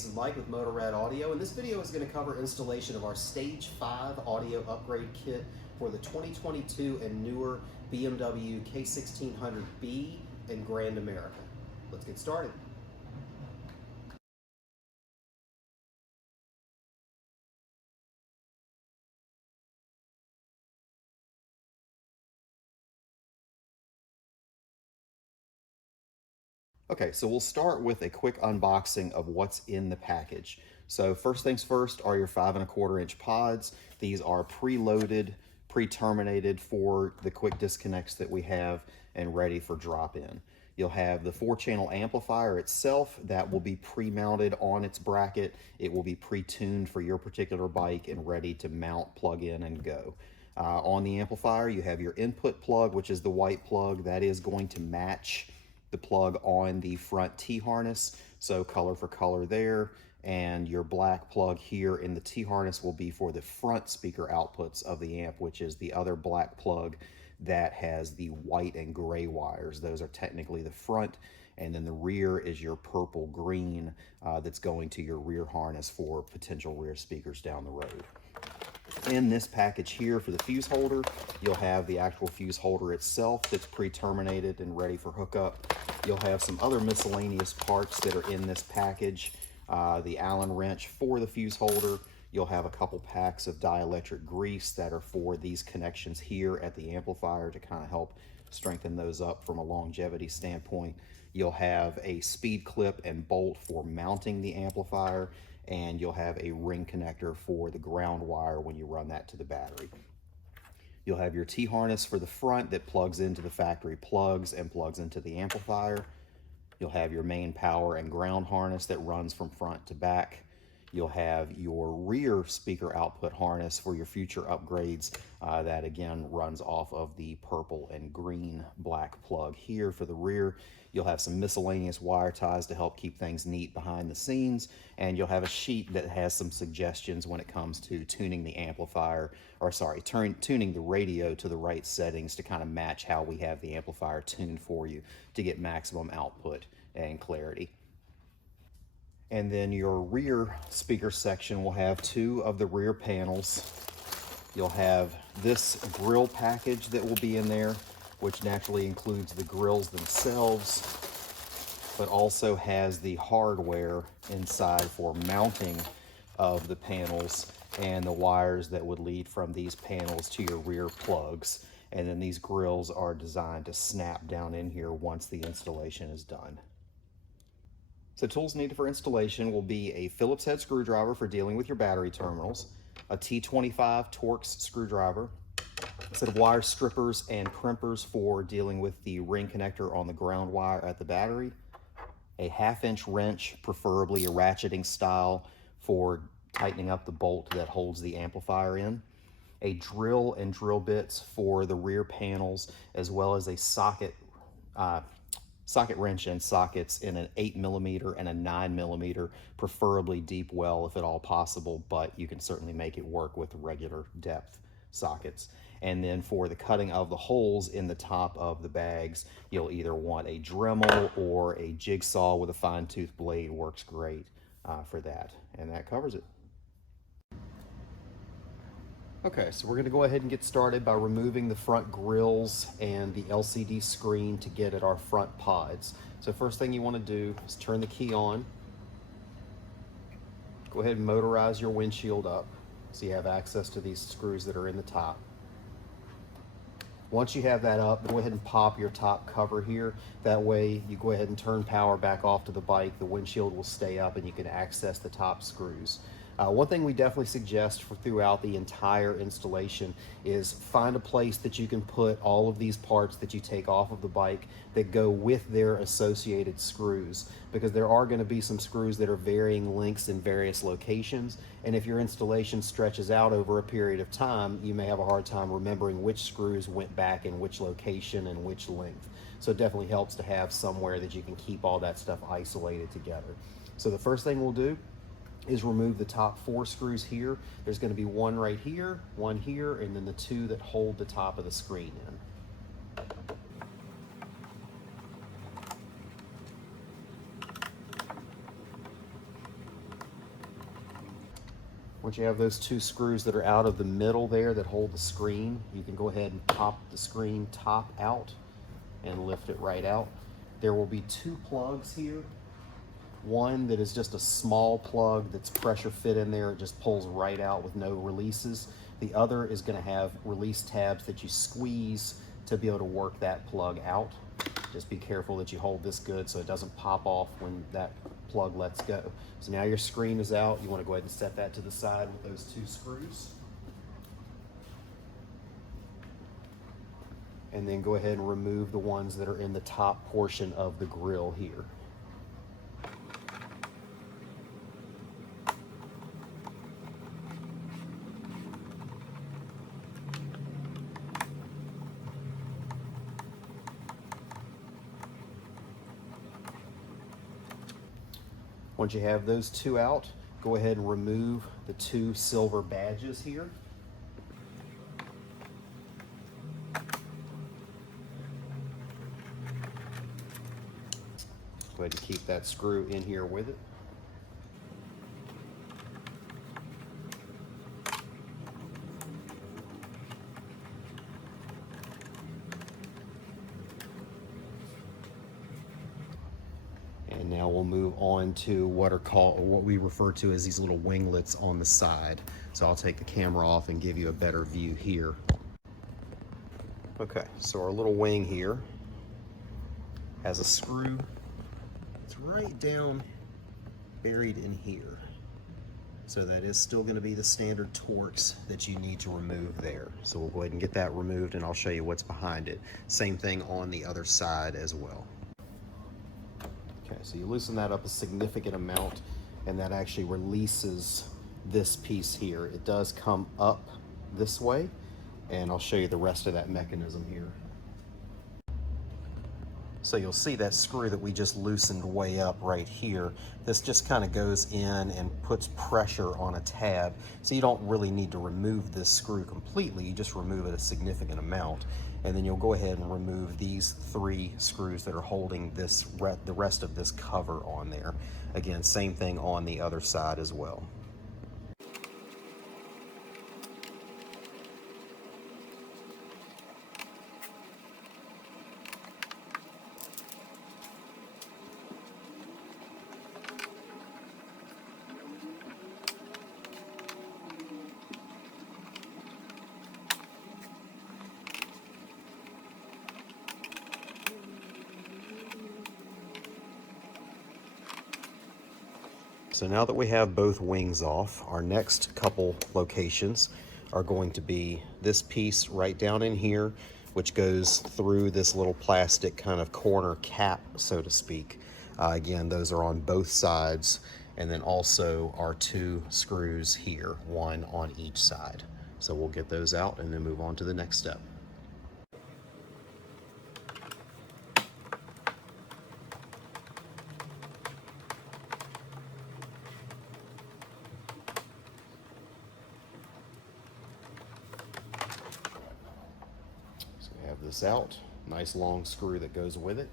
this is Mike with Motorrad Audio, and this video is going to cover installation of our Stage 5 audio upgrade kit for the 2022 and newer BMW K1600B and Grand America. Let's get started. Okay, so we'll start with a quick unboxing of what's in the package. So first things first are your 5 1/4 inch pods. These are preloaded, pre-terminated for the quick disconnects that we have and ready for drop-in. You'll have the 4-channel amplifier itself that will be pre-mounted on its bracket. It will be pre-tuned for your particular bike and ready to mount, plug in, and go. On the amplifier, you have your input plug, which is the white plug. That is going to match the plug on the front T-harness, so color for color there, and your black plug here in the T-harness will be for the front speaker outputs of the amp, which is the other black plug that has the white and gray wires. Those are technically the front, and then the rear is your purple green that's going to your rear harness for potential rear speakers down the road. In this package here for the fuse holder, you'll have the actual fuse holder itself that's pre-terminated and ready for hookup. You'll have some other miscellaneous parts that are in this package. The Allen wrench for the fuse holder. You'll have a couple packs of dielectric grease that are for these connections here at the amplifier to kind of help strengthen those up from a longevity standpoint. You'll have a speed clip and bolt for mounting the amplifier, and you'll have a ring connector for the ground wire when you run that to the battery. You'll have your T-harness for the front that plugs into the factory plugs and plugs into the amplifier. You'll have your main power and ground harness that runs from front to back. You'll have your rear speaker output harness for your future upgrades that again runs off of the purple and green black plug here for the rear. You'll have some miscellaneous wire ties to help keep things neat behind the scenes, and you'll have a sheet that has some suggestions when it comes to tuning the amplifier, or sorry, tuning the radio to the right settings to kind of match how we have the amplifier tuned for you to get maximum output and clarity. And then your rear speaker section will have 2 of the rear panels. You'll have this grill package that will be in there, which naturally includes the grills themselves, but also has the hardware inside for mounting of the panels and the wires that would lead from these panels to your rear plugs. And then these grills are designed to snap down in here once the installation is done. So tools needed for installation will be a Phillips head screwdriver for dealing with your battery terminals, a T25 Torx screwdriver, a set of wire strippers and crimpers for dealing with the ring connector on the ground wire at the battery, a 1/2 inch wrench, preferably a ratcheting style for tightening up the bolt that holds the amplifier in, a drill and drill bits for the rear panels, as well as a socket wrench and sockets in an 8mm and a 9mm, preferably deep well if at all possible, but you can certainly make it work with regular depth sockets. And then for the cutting of the holes in the top of the bags, you'll either want a Dremel or a jigsaw with a fine tooth blade. Works great for that. And that covers it. Okay, so we're going to go ahead and get started by removing the front grills and the LCD screen to get at our front pods. So first thing you want to do is turn the key on. Go ahead and motorize your windshield up so you have access to these screws that are in the top. Once you have that up, go ahead and pop your top cover here. That way you go ahead and turn power back off to the bike. The windshield will stay up and you can access the top screws. One thing we definitely suggest for throughout the entire installation is find a place that you can put all of these parts that you take off of the bike that go with their associated screws, because there are going to be some screws that are varying lengths in various locations, and if your installation stretches out over a period of time, you may have a hard time remembering which screws went back in which location and which length. So it definitely helps to have somewhere that you can keep all that stuff isolated together. So the first thing we'll do is remove the top 4 screws here. There's going to be one right here, one here, and then the 2 that hold the top of the screen in. Once you have those two screws that are out of the middle there that hold the screen, you can go ahead and pop the screen top out and lift it right out. There will be two plugs here. One that is just a small plug that's pressure fit in there. It just pulls right out with no releases. The other is going to have release tabs that you squeeze to be able to work that plug out. Just be careful that you hold this good so it doesn't pop off when that plug lets go. So now your screen is out. You want to go ahead and set that to the side with those two screws. And then go ahead and remove the ones that are in the top portion of the grill here. Once you have those two out, go ahead and remove the two silver badges here. Go ahead and keep that screw in here with it. And now we'll move on to what we refer to as these little winglets on the side. So I'll take the camera off and give you a better view here. Okay, so our little wing here has a screw. It's right down buried in here. So that is still going to be the standard Torx that you need to remove there. So we'll go ahead and get that removed and I'll show you what's behind it. Same thing on the other side as well. Okay, so you loosen that up a significant amount and that actually releases this piece here. It does come up this way and I'll show you the rest of that mechanism here. So you'll see that screw that we just loosened way up right here. This just kind of goes in and puts pressure on a tab. So you don't really need to remove this screw completely, you just remove it a significant amount. And then you'll go ahead and remove these three screws that are holding this the rest of this cover on there. Again, same thing on the other side as well. So now that we have both wings off, our next couple locations are going to be this piece right down in here, which goes through this little plastic kind of corner cap, so to speak. Again, those are on both sides, and then also our two screws here, one on each side. So we'll get those out and then move on to the next step. Have this out, nice long screw that goes with it.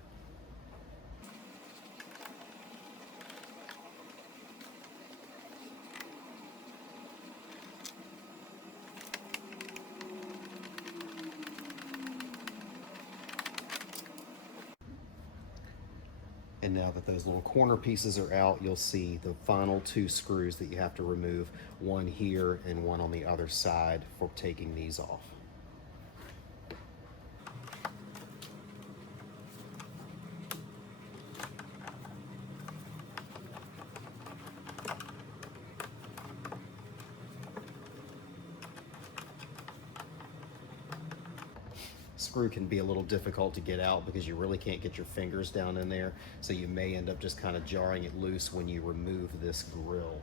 And now that those little corner pieces are out, you'll see the final two screws that you have to remove, one here and one on the other side for taking these off. Screw can be a little difficult to get out because you really can't get your fingers down in there, so you may end up just kind of jarring it loose when you remove this grill.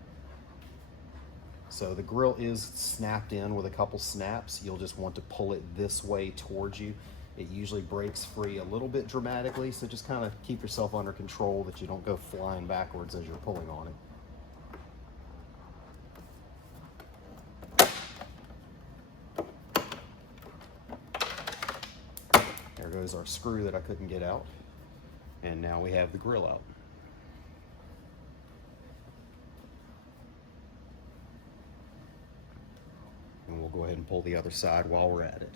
So the grill is snapped in with a couple snaps. You'll just want to pull it this way towards you. It usually breaks free a little bit dramatically, so just kind of keep yourself under control that you don't go flying backwards as you're pulling on it. There goes our screw that I couldn't get out. And now we have the grill out. go ahead and pull the other side while we're at it.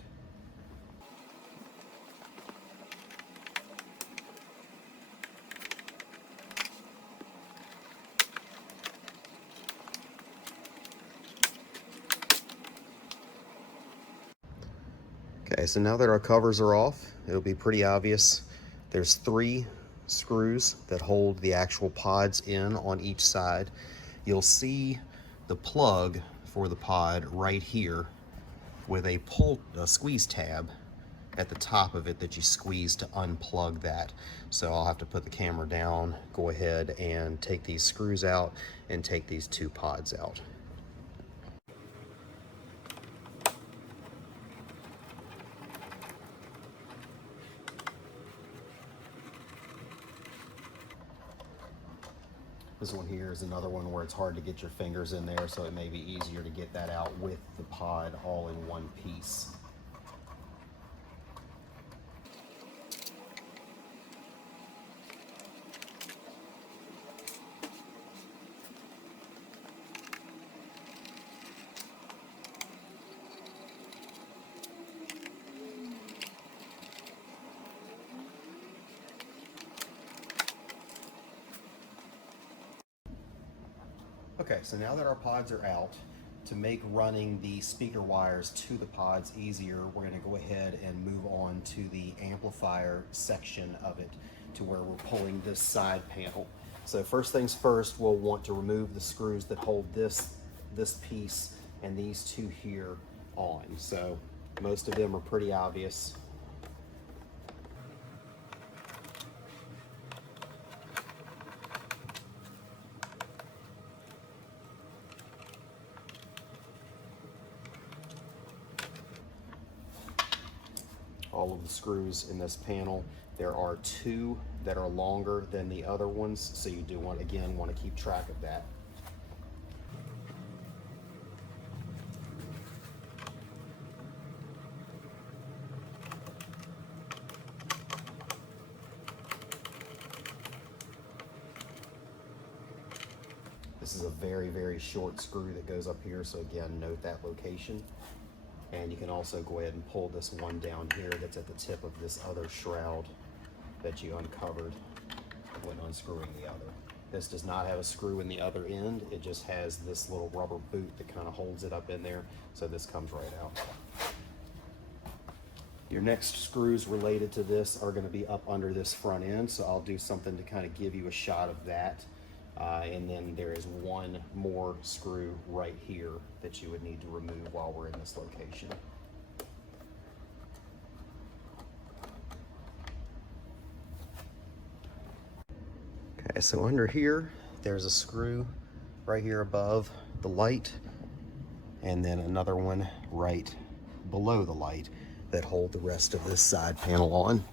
Okay, so now that our covers are off, it'll be pretty obvious. There's 3 screws that hold the actual pods in on each side. You'll see the plug for the pod right here with a squeeze tab at the top of it that you squeeze to unplug that. So I'll have to put the camera down, go ahead and take these screws out and take these 2 pods out. This one here is another one where it's hard to get your fingers in there, so it may be easier to get that out with the pod all in one piece. Okay, so now that our pods are out, to make running the speaker wires to the pods easier, we're going to go ahead and move on to the amplifier section of it, to where we're pulling this side panel. So first things first, we'll want to remove the screws that hold this piece and these 2 here on. So most of them are pretty obvious. All of the screws in this panel. There are 2 that are longer than the other ones, so you do want to keep track of that. This is a very, very short screw that goes up here, so again, note that location. And you can also go ahead and pull this one down here that's at the tip of this other shroud that you uncovered when unscrewing the other. This does not have a screw in the other end. It just has this little rubber boot that kind of holds it up in there. So this comes right out. Your next screws related to this are going to be up under this front end. So I'll do something to kind of give you a shot of that. And then there is 1 more screw right here that you would need to remove while we're in this location. Okay, so under here, there's a screw right here above the light, and then another one right below the light that hold the rest of this side panel on.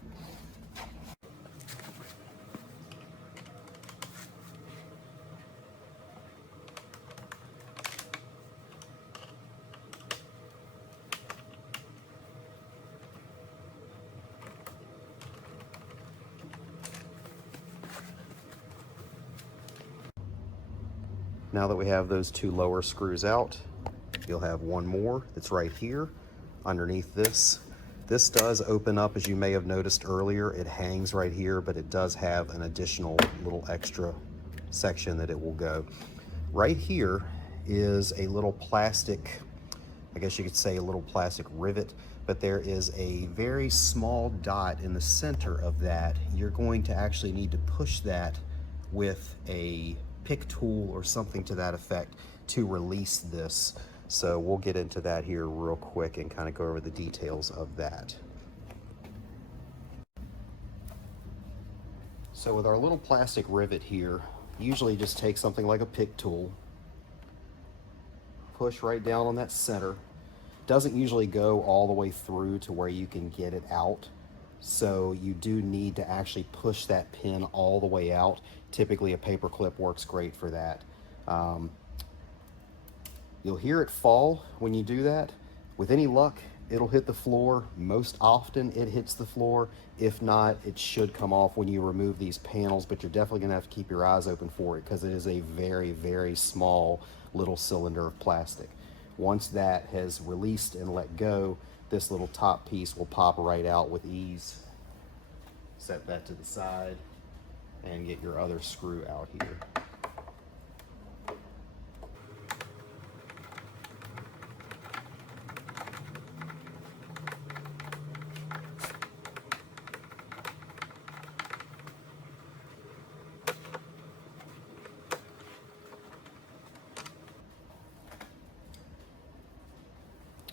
Now that we have those 2 lower screws out, you'll have 1 more that's right here underneath this. This does open up, as you may have noticed earlier. It hangs right here, but it does have an additional little extra section that it will go. Right here is a little plastic, I guess you could say a little plastic rivet, but there is a very small dot in the center of that. You're going to actually need to push that with a pick tool or something to that effect to release this. So we'll get into that here real quick and kind of go over the details of that. So with our little plastic rivet here, usually just take something like a pick tool, push right down on that center. Doesn't usually go all the way through to where you can get it out. So you do need to actually push that pin all the way out. Typically a paper clip works great for that. You'll hear it fall when you do that. With any luck, it'll hit the floor. Most often it hits the floor. If not, it should come off when you remove these panels, but you're definitely gonna have to keep your eyes open for it because it is a very, very small little cylinder of plastic. Once that has released and let go, this little top piece will pop right out with ease. Set that to the side and get your other screw out here.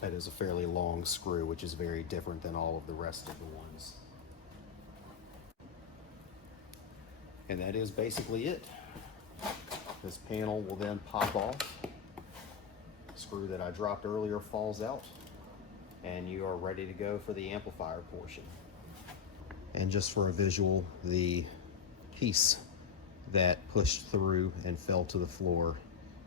That is a fairly long screw, which is very different than all of the rest of the ones. And that is basically it. This panel will then pop off. The screw that I dropped earlier falls out, and you are ready to go for the amplifier portion. And just for a visual, the piece that pushed through and fell to the floor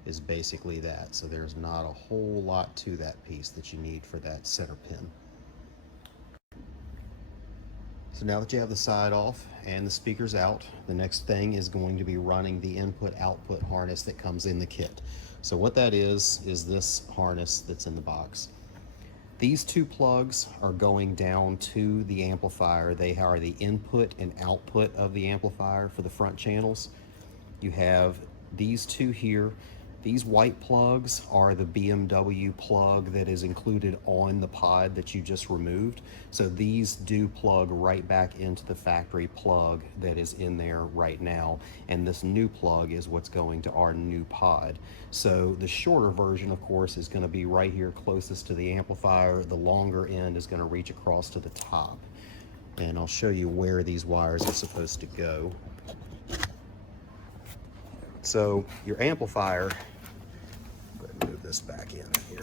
is basically that. So there's not a whole lot to that piece that you need for that center pin. So now that you have the side off and the speakers out, the next thing is going to be running the input-output harness that comes in the kit. So what that is this harness that's in the box. These two plugs are going down to the amplifier. They are the input and output of the amplifier for the front channels. You have these two here. These white plugs are the BMW plug that is included on the pod that you just removed. So these do plug right back into the factory plug that is in there right now. And this new plug is what's going to our new pod. So the shorter version, of course, is going to be right here closest to the amplifier. The longer end is going to reach across to the top. And I'll show you where these wires are supposed to go. So your amplifier, move this back in here.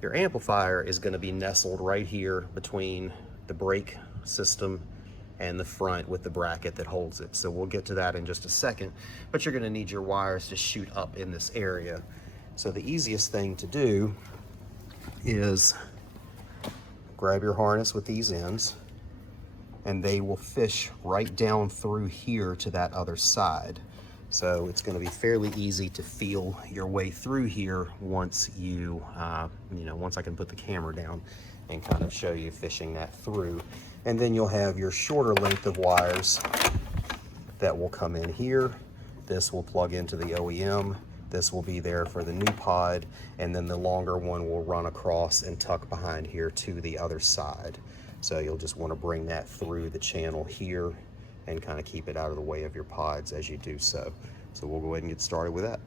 Your amplifier is going to be nestled right here between the brake system and the front with the bracket that holds it. So we'll get to that in just a second, but you're going to need your wires to shoot up in this area. So the easiest thing to do is grab your harness with these ends, and they will fish right down through here to that other side. So it's going to be fairly easy to feel your way through here once you, once I can put the camera down and kind of show you fishing that through. And then you'll have your shorter length of wires that will come in here. This will plug into the OEM. This will be there for the new pod. And then the longer one will run across and tuck behind here to the other side. So you'll just want to bring that through the channel here and kind of keep it out of the way of your pods as you do so. So we'll go ahead and get started with that.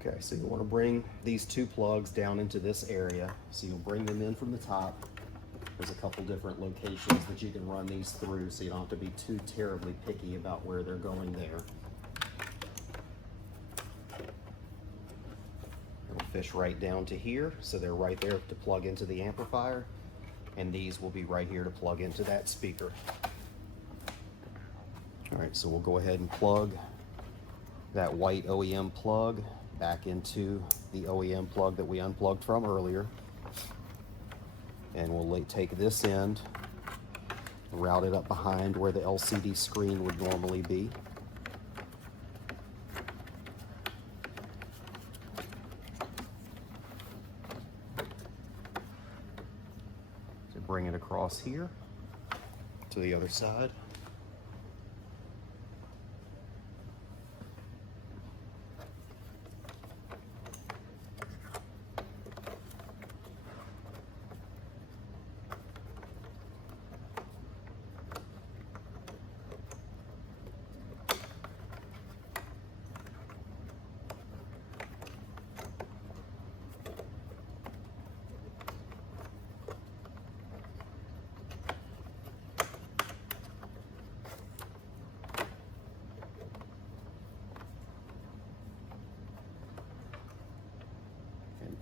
Okay, so you want to bring these two plugs down into this area. So you'll bring them in from the top. There's a couple different locations that you can run these through, so you don't have to be too terribly picky about where they're going there. It'll fish right down to here, so they're right there to plug into the amplifier. And these will be right here to plug into that speaker. All right, so we'll go ahead and plug that white OEM plug back into the OEM plug that we unplugged from earlier. And we'll take this end, route it up behind where the LCD screen would normally be. Bring it across here to the other side.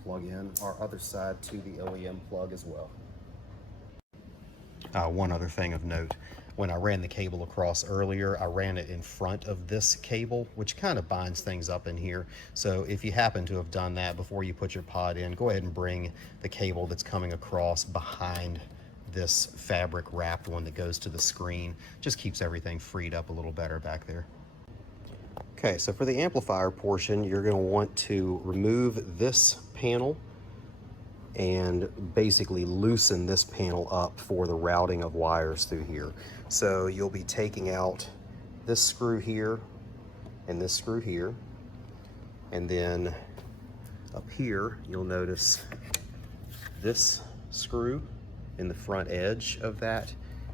Plug in our other side to the OEM plug as well. One other thing of note, when I ran the cable across earlier, I ran it in front of this cable, which kind of binds things up in here. So if you happen to have done that before you put your pod in, go ahead and bring the cable that's coming across behind this fabric wrapped one that goes to the screen. Just keeps everything freed up a little better back there. Okay, so for the amplifier portion, you're going to want to remove this panel and basically loosen this panel up for the routing of wires through here. So you'll be taking out this screw here and this screw here, and then up here you'll notice this screw in the front edge of that,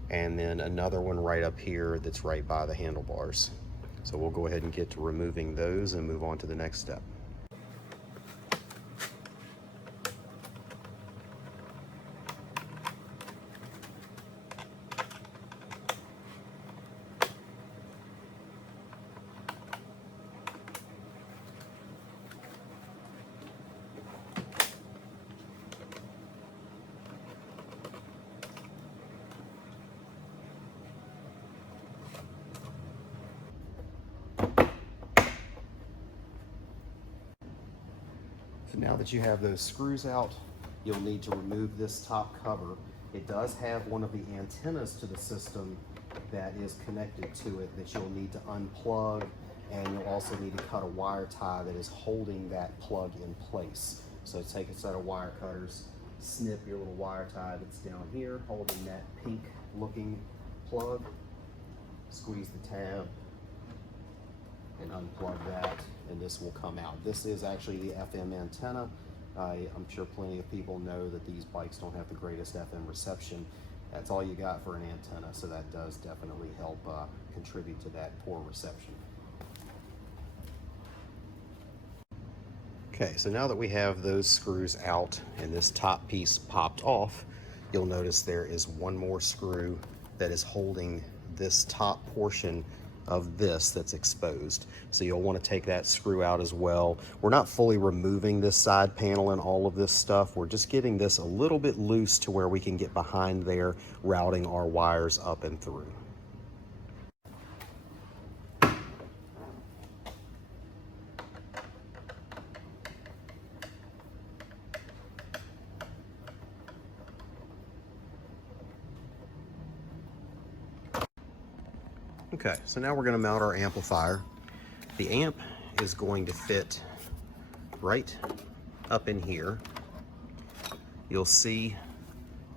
and then another one right up here that's right by the handlebars. So we'll go ahead and get to removing those and move on to the next step. So now that you have those screws out, you'll need to remove this top cover. It does have one of the antennas to the system that is connected to it that you'll need to unplug, and you'll also need to cut a wire tie that is holding that plug in place. So take a set of wire cutters, snip your little wire tie that's down here holding that pink looking plug, squeeze the tab and unplug that, and this will come out. This is actually the FM antenna. I'm sure plenty of people know that these bikes don't have the greatest FM reception. That's all you got for an antenna, so that does definitely help contribute to that poor reception. Okay, so now that we have those screws out and this top piece popped off, you'll notice there is one more screw that is holding this top portion of this that's exposed. So you'll want to take that screw out as well. We're not fully removing this side panel and all of this stuff. We're just getting this a little bit loose to where we can get behind there, routing our wires up and through. Okay, so now we're going to mount our amplifier. The amp is going to fit right up in here. You'll see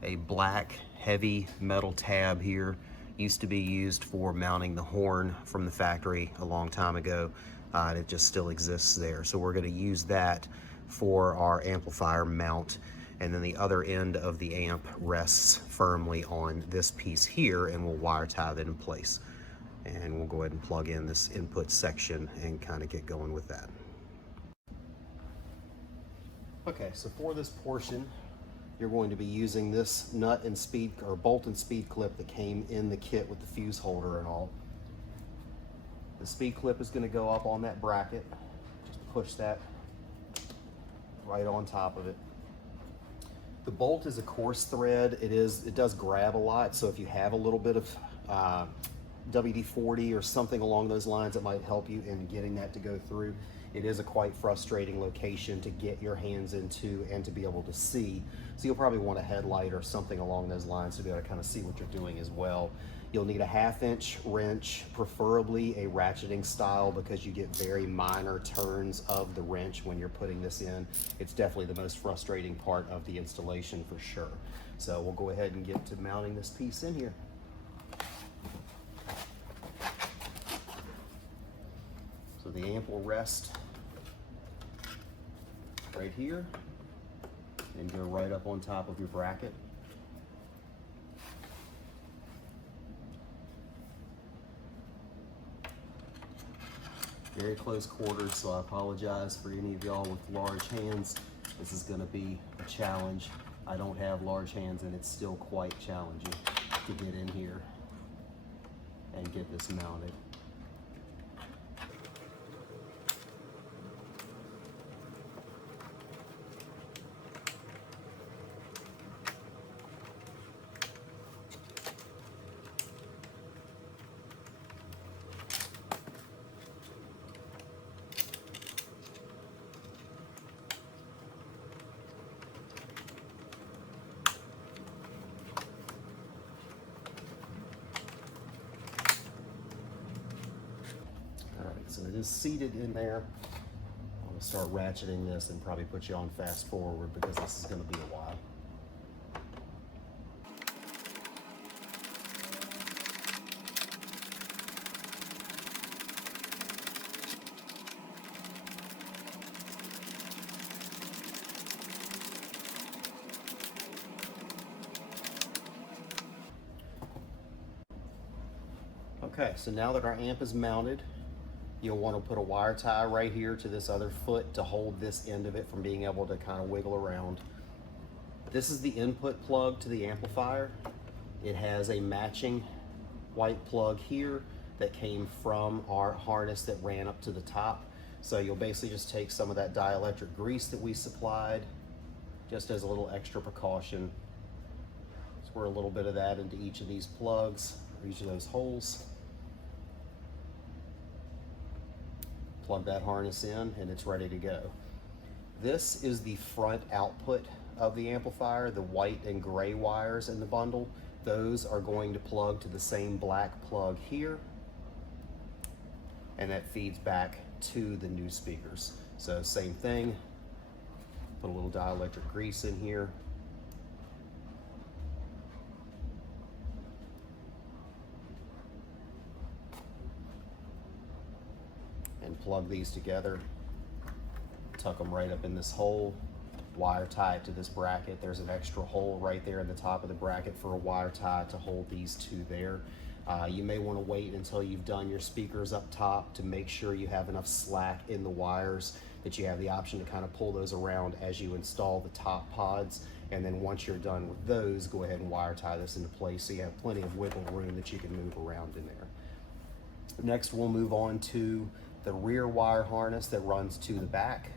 a black heavy metal tab here. Used to be used for mounting the horn from the factory a long time ago, and it just still exists there. So we're going to use that for our amplifier mount, and then the other end of the amp rests firmly on this piece here, and we'll wire tie that in place. And we'll go ahead and plug in this input section and kind of get going with that. Okay, so for this portion, you're going to be using this nut and speed, or bolt and speed clip that came in the kit with the fuse holder and all. The speed clip is going to go up on that bracket. Just push that right on top of it. The bolt is a coarse thread. It does grab a lot, so if you have a little bit of WD-40 or something along those lines, that might help you in getting that to go through. It is a quite frustrating location to get your hands into and to be able to see. So you'll probably want a headlight or something along those lines to be able to kind of see what you're doing as well. You'll need a 1/2-inch wrench, preferably a ratcheting style, because you get very minor turns of the wrench when you're putting this in. It's definitely the most frustrating part of the installation for sure. So we'll go ahead and get to mounting this piece in here. So the amp will rest right here and go right up on top of your bracket. Very close quarters, so I apologize for any of y'all with large hands. This is going to be a challenge. I don't have large hands, and it's still quite challenging to get in here and get this mounted. it is seated in there. I'm going to start ratcheting this and probably put you on fast forward because this is going to be a while. Okay, so now that our amp is mounted, you'll want to put a wire tie right here to this other foot to hold this end of it from being able to kind of wiggle around. This is the input plug to the amplifier. It has a matching white plug here that came from our harness that ran up to the top. So you'll basically just take some of that dielectric grease that we supplied, just as a little extra precaution. Squirt a little bit of that into each of these plugs, or each of those holes. Plug that harness in and it's ready to go. This is the front output of the amplifier, the white and gray wires in the bundle. Those are going to plug to the same black plug here, and that feeds back to the new speakers. So same thing, put a little dielectric grease in here. And plug these together, tuck them right up in this hole, wire tie it to this bracket. There's an extra hole right there in the top of the bracket for a wire tie to hold these two there. You may want to wait until you've done your speakers up top to make sure you have enough slack in the wires that you have the option to kind of pull those around as you install the top pods. And then once you're done with those, go ahead and wire tie this into place so you have plenty of wiggle room that you can move around in there. Next, we'll move on to the rear wire harness that runs to the back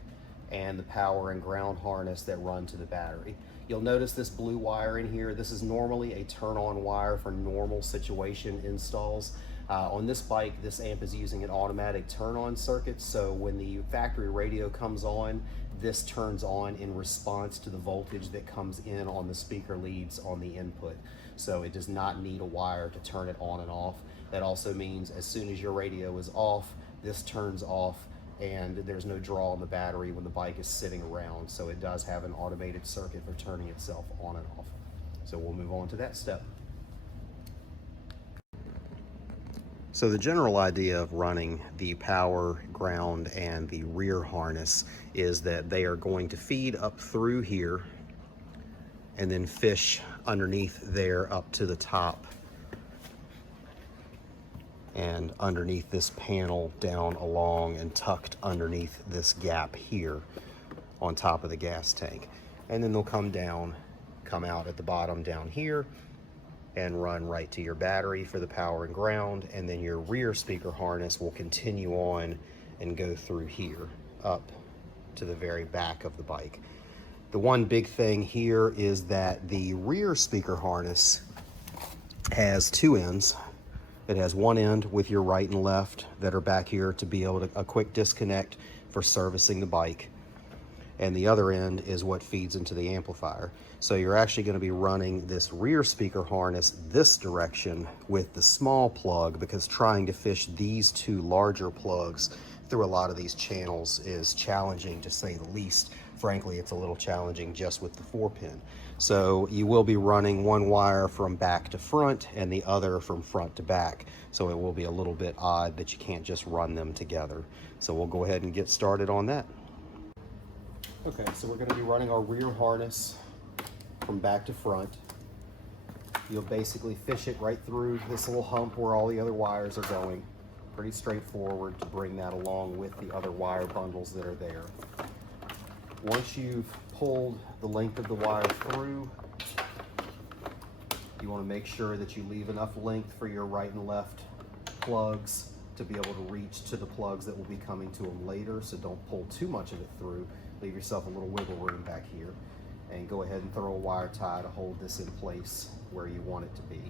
and the power and ground harness that run to the battery. You'll notice this blue wire in here. This is normally a turn-on wire for normal situation installs. On this bike, this amp is using an automatic turn-on circuit, so when the factory radio comes on, this turns on in response to the voltage that comes in on the speaker leads on the input. So it does not need a wire to turn it on and off. That also means as soon as your radio is off, this turns off and there's no draw on the battery when the bike is sitting around. So it does have an automated circuit for turning itself on and off. So we'll move on to that step. So the general idea of running the power, ground, and the rear harness is that they are going to feed up through here and then fish underneath there up to the top and underneath this panel down along and tucked underneath this gap here on top of the gas tank. And then they'll come down, come out at the bottom down here and run right to your battery for the power and ground. And then your rear speaker harness will continue on and go through here up to the very back of the bike. The one big thing here is that the rear speaker harness has two ends. It has one end with your right and left that are back here to be able to a quick disconnect for servicing the bike. And the other end is what feeds into the amplifier. So you're actually going to be running this rear speaker harness this direction with the small plug, because trying to fish these two larger plugs through a lot of these channels is challenging, to say the least. Frankly, it's a little challenging just with the 4-pin. So you will be running one wire from back to front and the other from front to back. So it will be a little bit odd that you can't just run them together. So we'll go ahead and get started on that. Okay, so we're going to be running our rear harness from back to front. You'll basically fish it right through this little hump where all the other wires are going. Pretty straightforward to bring that along with the other wire bundles that are there. Once you've pulled the length of the wire through, you want to make sure that you leave enough length for your right and left plugs to be able to reach to the plugs that will be coming to them later. So don't pull too much of it through. Leave yourself a little wiggle room back here, and go ahead and throw a wire tie to hold this in place where you want it to be.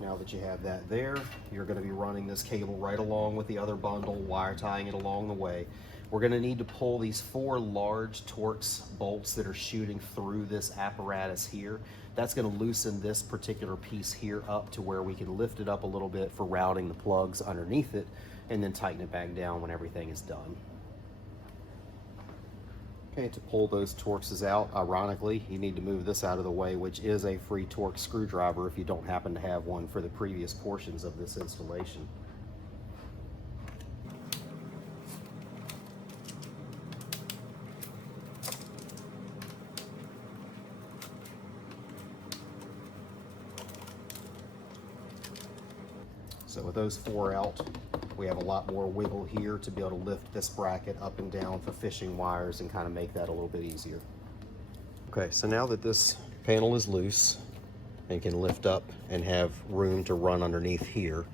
Now that you have that there, you're going to be running this cable right along with the other bundle, wire tying it along the way. We're going to need to pull these 4 large Torx bolts that are shooting through this apparatus here. That's going to loosen this particular piece here up to where we can lift it up a little bit for routing the plugs underneath it, and then tighten it back down when everything is done. Okay, to pull those Torxes out, ironically, you need to move this out of the way, which is a free Torx screwdriver if you don't happen to have one for the previous portions of this installation. So with those 4 out, we have a lot more wiggle here to be able to lift this bracket up and down for fishing wires and kind of make that a little bit easier. Okay, so now that this panel is loose and can lift up and have room to run underneath here,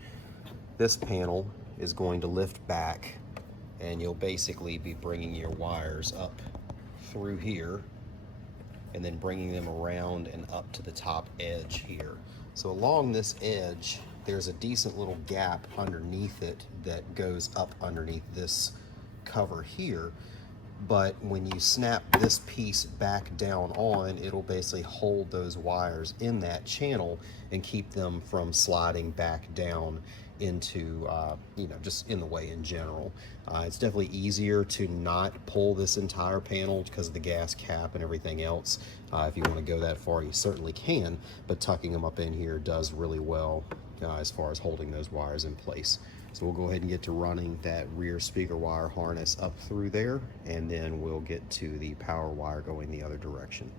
this panel is going to lift back, and you'll basically be bringing your wires up through here and then bringing them around and up to the top edge here. So along this edge, there's a decent little gap underneath it that goes up underneath this cover here. But when you snap this piece back down on, it'll basically hold those wires in that channel and keep them from sliding back down into, you know, just in the way in general. It's definitely easier to not pull this entire panel because of the gas cap and everything else. If you want to go that far, you certainly can, but tucking them up in here does really well as far as holding those wires in place. So we'll go ahead and get to running that rear speaker wire harness up through there, and then we'll get to the power wire going the other direction.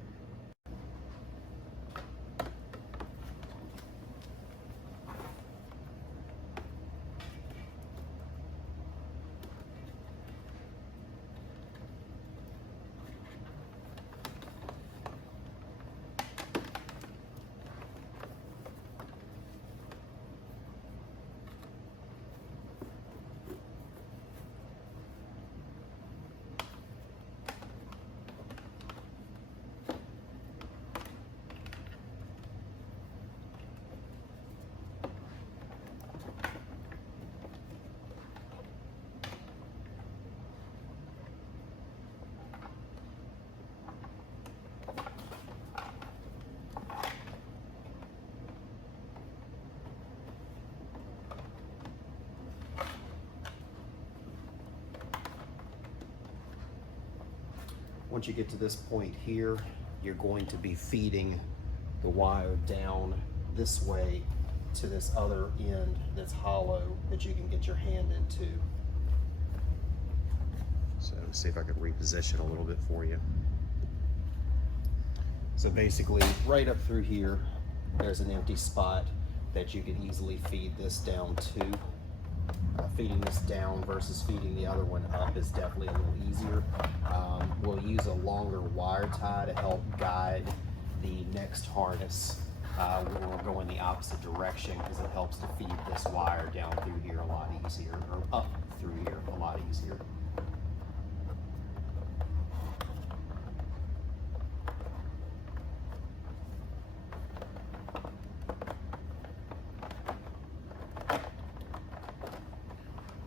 Once you get to this point here, you're going to be feeding the wire down this way to this other end that's hollow that you can get your hand into. So let's see if I can reposition a little bit for you. So basically, right up through here, there's an empty spot that you can easily feed this down to. Feeding this down versus feeding the other one up is definitely a little easier. We'll use a longer wire tie to help guide the next harness when we're going the opposite direction, because it helps to feed this wire down through here a lot easier, or up through here a lot easier.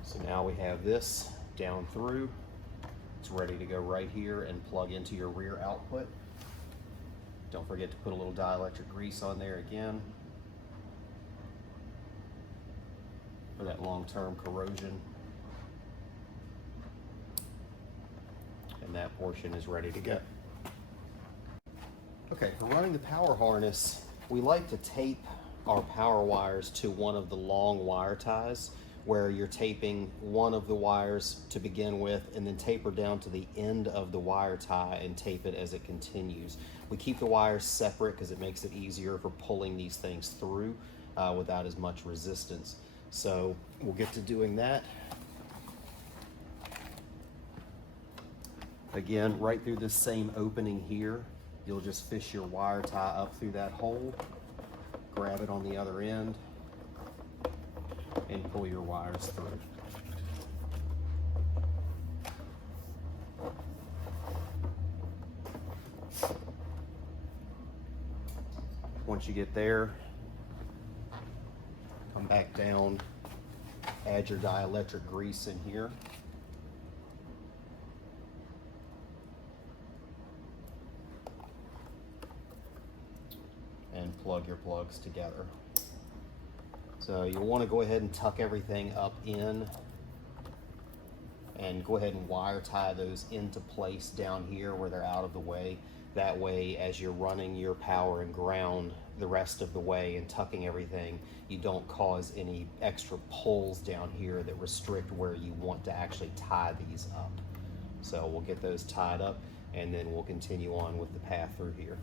So now we have this down through. It's ready to go right here and plug into your rear output. Don't forget to put a little dielectric grease on there again for that long-term corrosion. And that portion is ready to go. Okay, for running the power harness, we like to tape our power wires to one of the long wire ties, where you're taping one of the wires to begin with and then taper down to the end of the wire tie and tape it as it continues. We keep the wires separate because it makes it easier for pulling these things through without as much resistance. So we'll get to doing that. Again, right through this same opening here, you'll just fish your wire tie up through that hole, grab it on the other end, and pull your wires through. Once you get there, come back down, add your dielectric grease in here. plug your plugs together. So you'll want to go ahead and tuck everything up in and go ahead and wire tie those into place down here where they're out of the way. That way, as you're running your power and ground the rest of the way and tucking everything, you don't cause any extra pulls down here that restrict where you want to actually tie these up. So we'll get those tied up and then we'll continue on with the path through here.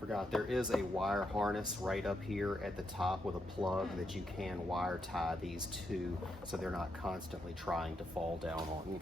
Forgot, there is a wire harness right up here at the top with a plug that you can wire tie these to so they're not constantly trying to fall down on you.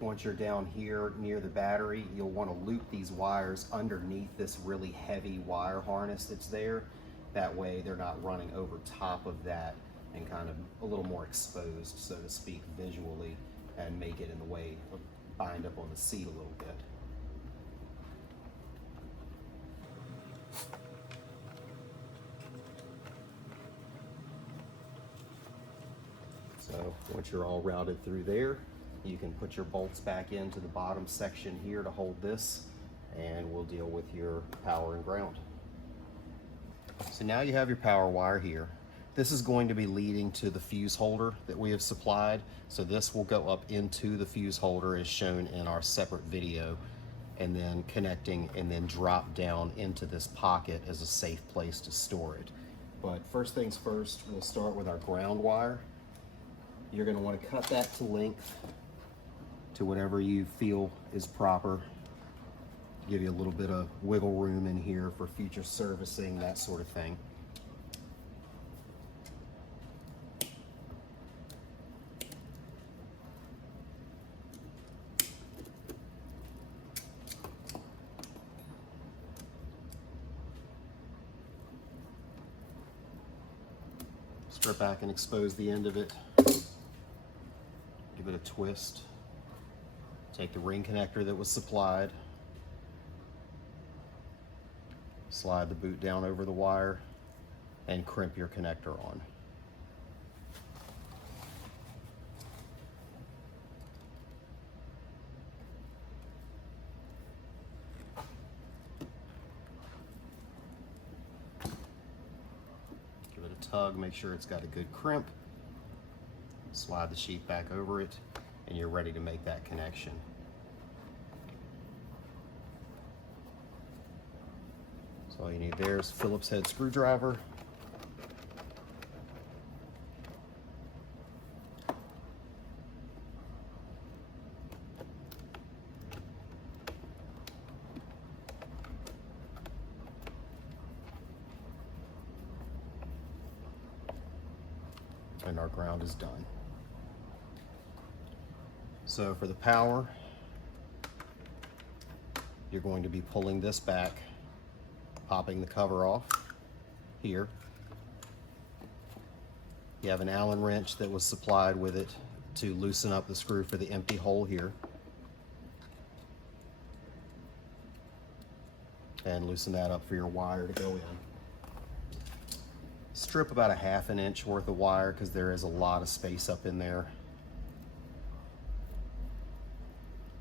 Once you're down here near the battery, you'll want to loop these wires underneath this really heavy wire harness that's there. That way they're not running over top of that and kind of a little more exposed, so to speak, visually, and make it in the way of bind up on the seat a little bit. So once you're all routed through there, you can put your bolts back into the bottom section here to hold this, and we'll deal with your power and ground. So now you have your power wire here. This is going to be leading to the fuse holder that we have supplied. So this will go up into the fuse holder as shown in our separate video, and then connecting and then drop down into this pocket as a safe place to store it. But first things first, we'll start with our ground wire. You're going to want to cut that to length to whatever you feel is proper. Give you a little bit of wiggle room in here for future servicing, that sort of thing. Strip back and expose the end of it. Give it a twist. Take the ring connector that was supplied, slide the boot down over the wire, and crimp your connector on. Give it a tug, make sure it's got a good crimp. Slide the sheet back over it, and you're ready to make that connection. So all you need there is a Phillips head screwdriver. And our ground is done. So for the power, you're going to be pulling this back, popping the cover off here. You have an Allen wrench that was supplied with it to loosen up the screw for the empty hole here. And loosen that up for your wire to go in. Strip about a ½ an inch worth of wire because there is a lot of space up in there.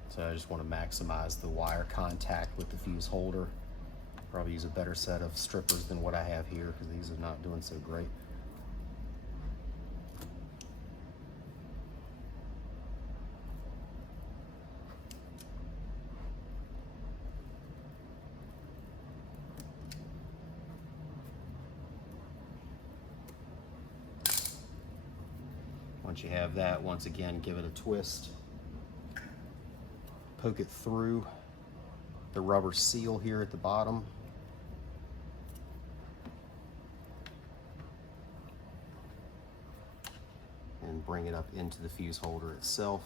So I just want to maximize the wire contact with the fuse holder. Probably use a better set of strippers than what I have here because these are not doing so great. Once you have that, once again, give it a twist. Poke it through the rubber seal here at the bottom. And bring it up into the fuse holder itself.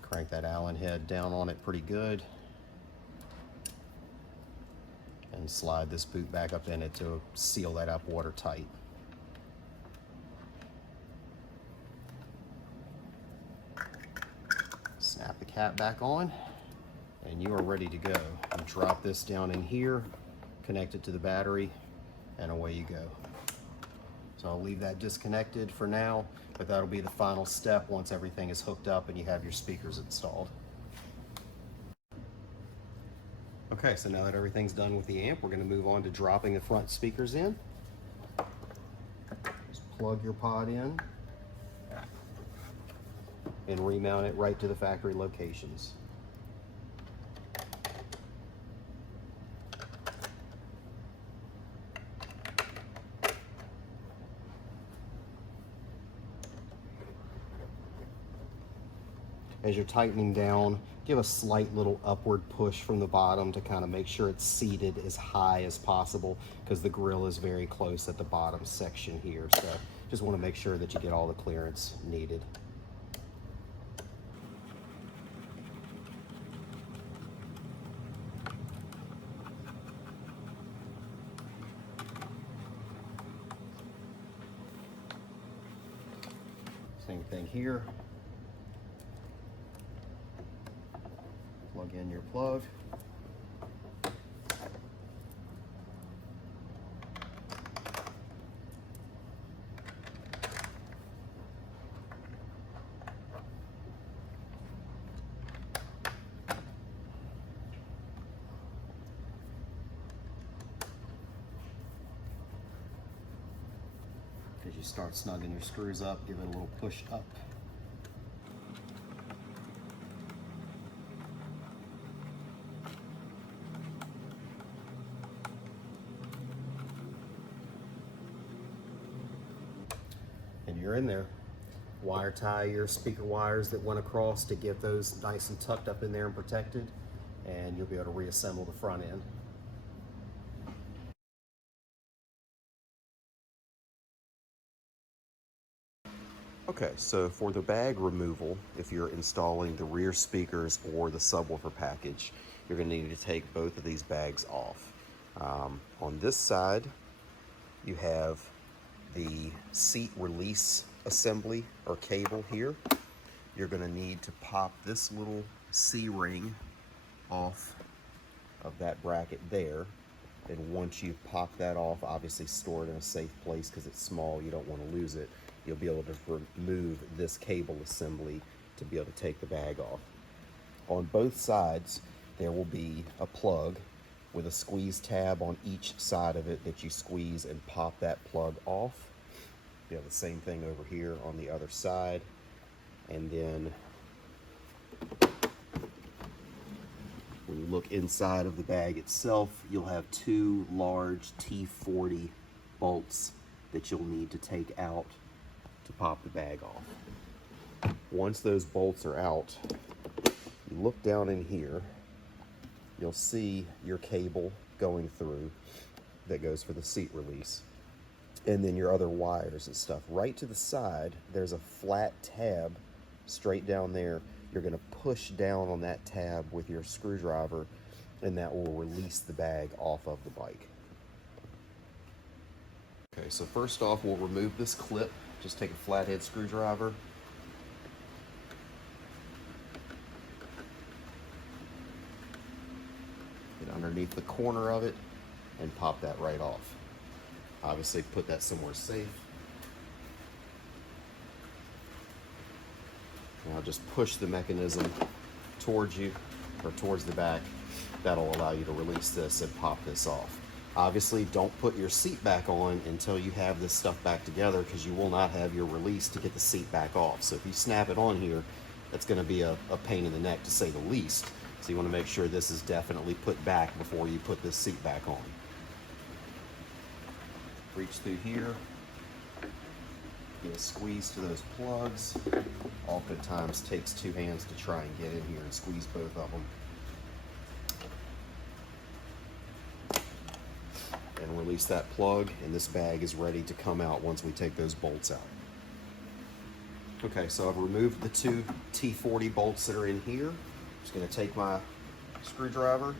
Crank that Allen head down on it pretty good. And slide this boot back up in it to seal that up watertight. Snap the cap back on, and you are ready to go. You drop this down in here, connect it to the battery, and away you go. So I'll leave that disconnected for now, but that'll be the final step once everything is hooked up and you have your speakers installed. Okay, so now that everything's done with the amp, we're going to move on to dropping the front speakers in. Just plug your pod in and remount it right to the factory locations. As you're tightening down, give a slight little upward push from the bottom to kind of make sure it's seated as high as possible, because the grill is very close at the bottom section here. So just want to make sure that you get all the clearance needed. Same thing here. Plug in your plug. As you start snugging your screws up, give it a little push up. And you're in there. Wire tie your speaker wires that went across to get those nice and tucked up in there and protected, and you'll be able to reassemble the front end. Okay, so for the bag removal, if you're installing the rear speakers or the subwoofer package, you're going to need to take both of these bags off. On this side, you have the seat release assembly or cable here. You're going to need to pop this little C-ring off of that bracket there. And once you've popped that off, obviously store it in a safe place because it's small, you don't want to lose it. You'll be able to remove this cable assembly to be able to take the bag off. On both sides, there will be a plug with a squeeze tab on each side of it that you squeeze and pop that plug off. You have the same thing over here on the other side. And then when you look inside of the bag itself, you'll have two large T40 bolts that you'll need to take out to pop the bag off. Once those bolts are out, you look down in here, you'll see your cable going through that goes for the seat release, and then your other wires and stuff. Right to the side, there's a flat tab straight down there. You're going to push down on that tab with your screwdriver, and that will release the bag off of the bike. Okay, so first off, we'll remove this clip. Just take a flathead screwdriver. Get underneath the corner of it and pop that right off. Obviously, put that somewhere safe. Now just push the mechanism towards you or towards the back. That'll allow you to release this and pop this off. Obviously, don't put your seat back on until you have this stuff back together, because you will not have your release to get the seat back off. So if you snap it on here, that's going to be a pain in the neck, to say the least. So you want to make sure this is definitely put back before you put this seat back on. Reach through here, get a squeeze to those plugs. Oftentimes takes two hands to try and get in here and squeeze both of them. And release that plug, and this bag is ready to come out once we take those bolts out. Okay, so I've removed the two T40 bolts that are in here. Just gonna take my screwdriver,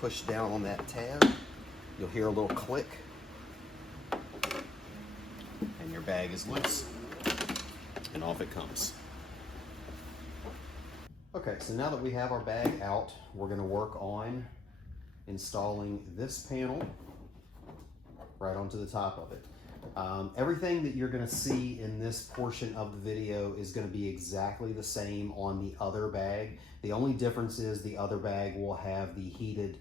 push down on that tab. You'll hear a little click, and your bag is loose, and off it comes. Okay, so now that we have our bag out, we're gonna work on installing this panel right onto the top of it. Everything that you're going to see in this portion of the video is going to be exactly the same on the other bag. The only difference is the other bag will have the heated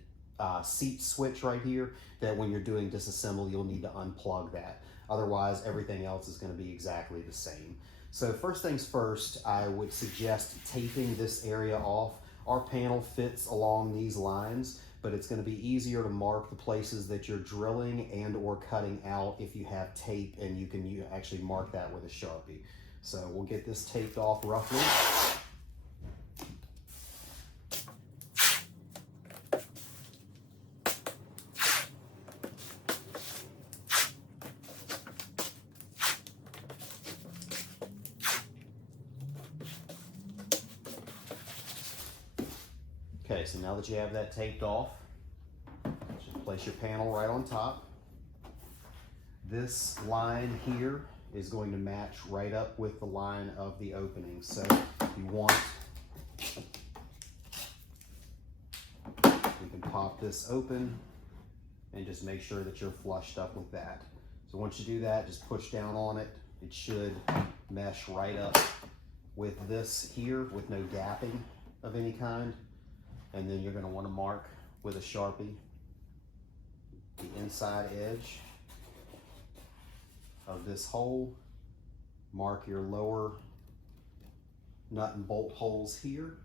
seat switch right here that when you're doing disassembly you'll need to unplug that. Otherwise everything else is going to be exactly the same. So first things first, I would suggest taping this area off. Our panel fits along these lines, but it's going to be easier to mark the places that you're drilling and or cutting out if you have tape, and you can actually mark that with a Sharpie. So we'll get this taped off roughly. Okay, so now that you have that taped off, just place your panel right on top. This line here is going to match right up with the line of the opening. So you want, you can pop this open and just make sure that you're flushed up with that. So once you do that, just push down on it. It should mesh right up with this here with no gapping of any kind. And then you're going to want to mark with a Sharpie the inside edge of this hole. Mark your lower nut and bolt holes here.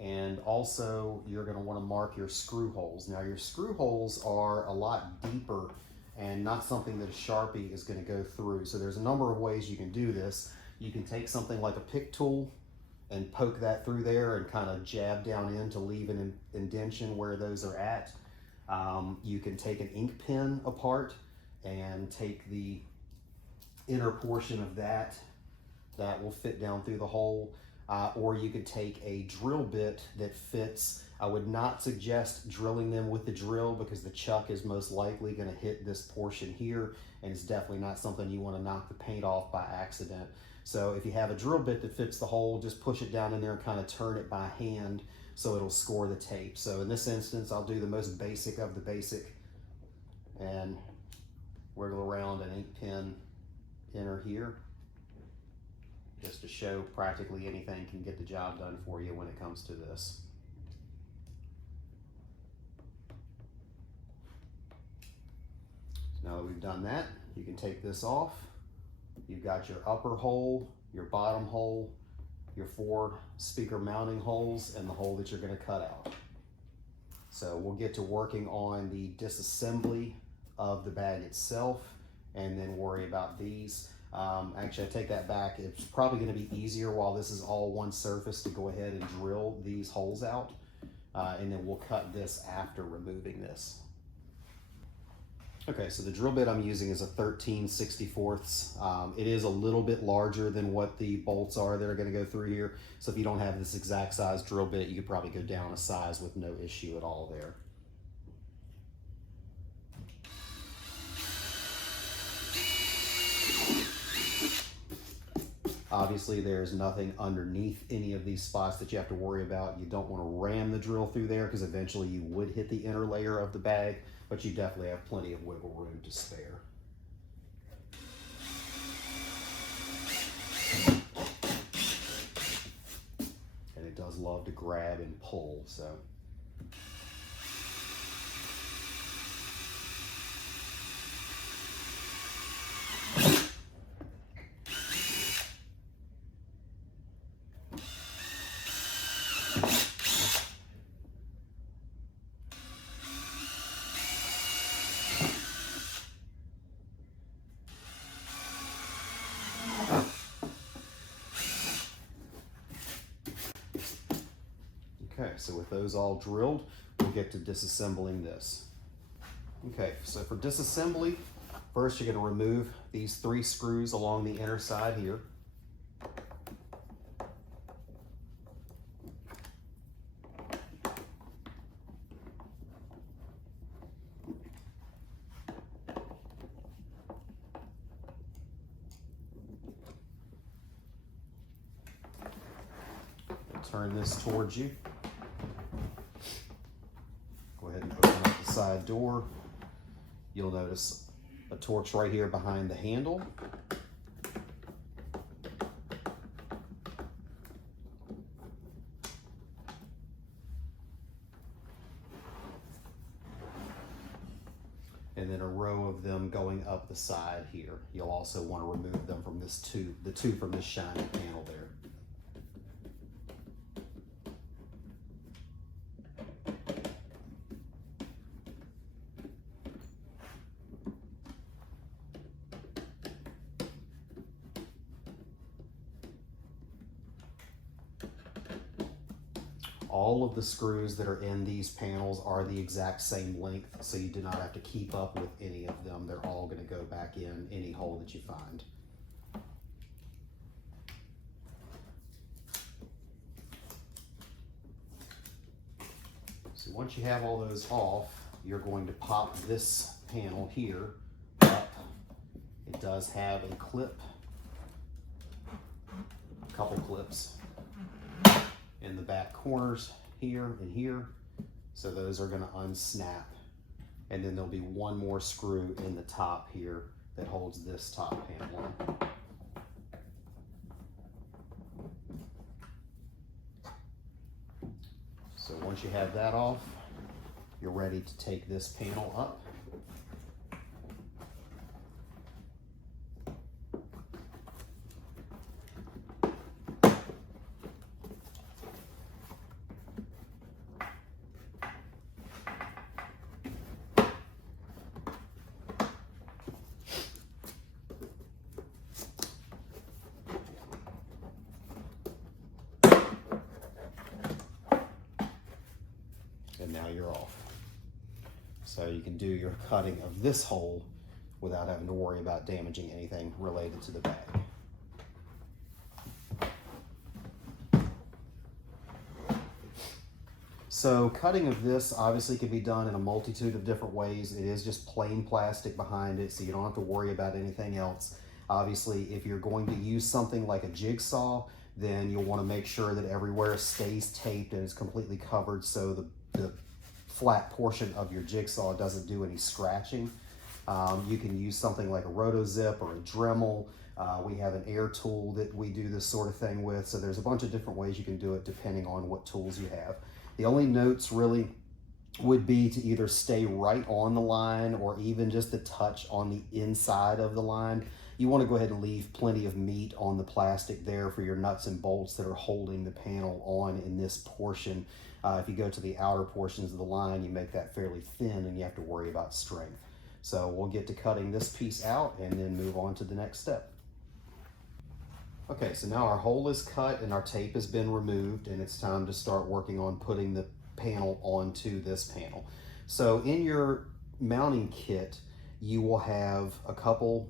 And also you're going to want to mark your screw holes. Now your screw holes are a lot deeper and not something that a Sharpie is going to go through. So there's a number of ways you can do this. You can take something like a pick tool and poke that through there and kind of jab down in to leave an indentation where those are at. You can take an ink pen apart and take the inner portion of that. That will fit down through the hole. Or you could take a drill bit that fits. I would not suggest drilling them with the drill because the chuck is most likely going to hit this portion here, and it's definitely not something you want to knock the paint off by accident. So if you have a drill bit that fits the hole, just push it down in there and kind of turn it by hand so it'll score the tape. So in this instance, I'll do the most basic of the basic and wiggle around an ink pen inner here, just to show practically anything can get the job done for you when it comes to this. Now that we've done that, you can take this off. You've got your upper hole, your bottom hole, your 4 speaker mounting holes, and the hole that you're going to cut out. So we'll get to working on the disassembly of the bag itself and then worry about these. Actually, I take that back. It's probably going to be easier while this is all one surface to go ahead and drill these holes out, and then we'll cut this after removing this. Okay, so the drill bit I'm using is a 13/64. It is a little bit larger than what the bolts are that are going to go through here. So if you don't have this exact size drill bit, you could probably go down a size with no issue at all there. Obviously, there's nothing underneath any of these spots that you have to worry about. You don't want to ram the drill through there because eventually you would hit the inner layer of the bag, but you definitely have plenty of wiggle room to spare. And it does love to grab and pull, so. so with those all drilled, we'll get to disassembling this. Okay, so for disassembly, first you're going to remove these 3 screws along the inner side here. Turn this towards you. Go ahead and open up the side door. You'll notice a torch right here behind the handle. And then a row of them going up the side here. You'll also want to remove them from this tube, the tube from this shiny panel there. All of the screws that are in these panels are the exact same length, so you do not have to keep up with any of them. They're all going to go back in any hole that you find. So once you have all those off, you're going to pop this panel here up. It does have a clip, a couple clips in the back corners here and here, so those are going to unsnap, and then there'll be one more screw in the top here that holds this top panel on. So once you have that off, you're ready to take this panel up. And now you're off. So you can do your cutting of this hole without having to worry about damaging anything related to the bag. So cutting of this obviously can be done in a multitude of different ways. It is just plain plastic behind it, so you don't have to worry about anything else. Obviously, if you're going to use something like a jigsaw, then you'll want to make sure that everywhere stays taped and is completely covered, so the flat portion of your jigsaw doesn't do any scratching. You can use something like a rotozip or a Dremel. We have an air tool that we do this sort of thing with, so there's a bunch of different ways you can do it depending on what tools you have. The only notes really would be to either stay right on the line or even just a touch on the inside of the line. You want to go ahead and leave plenty of meat on the plastic there for your nuts and bolts that are holding the panel on in this portion. If you go to the outer portions of the line, you make that fairly thin and you have to worry about strength. So we'll get to cutting this piece out and then move on to the next step. Okay, so now our hole is cut and our tape has been removed, and it's time to start working on putting the panel onto this panel. So in your mounting kit, you will have a couple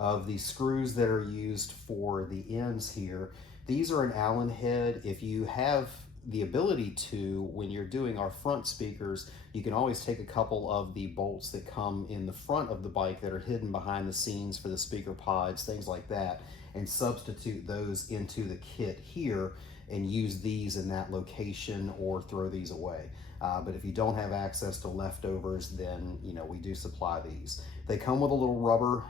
of the screws that are used for the ends here. These are an Allen head. If you have the ability to, when you're doing our front speakers, you can always take a couple of the bolts that come in the front of the bike that are hidden behind the scenes for the speaker pods, things like that, and substitute those into the kit here and use these in that location or throw these away. But if you don't have access to leftovers, then we do supply these. They come with a little rubber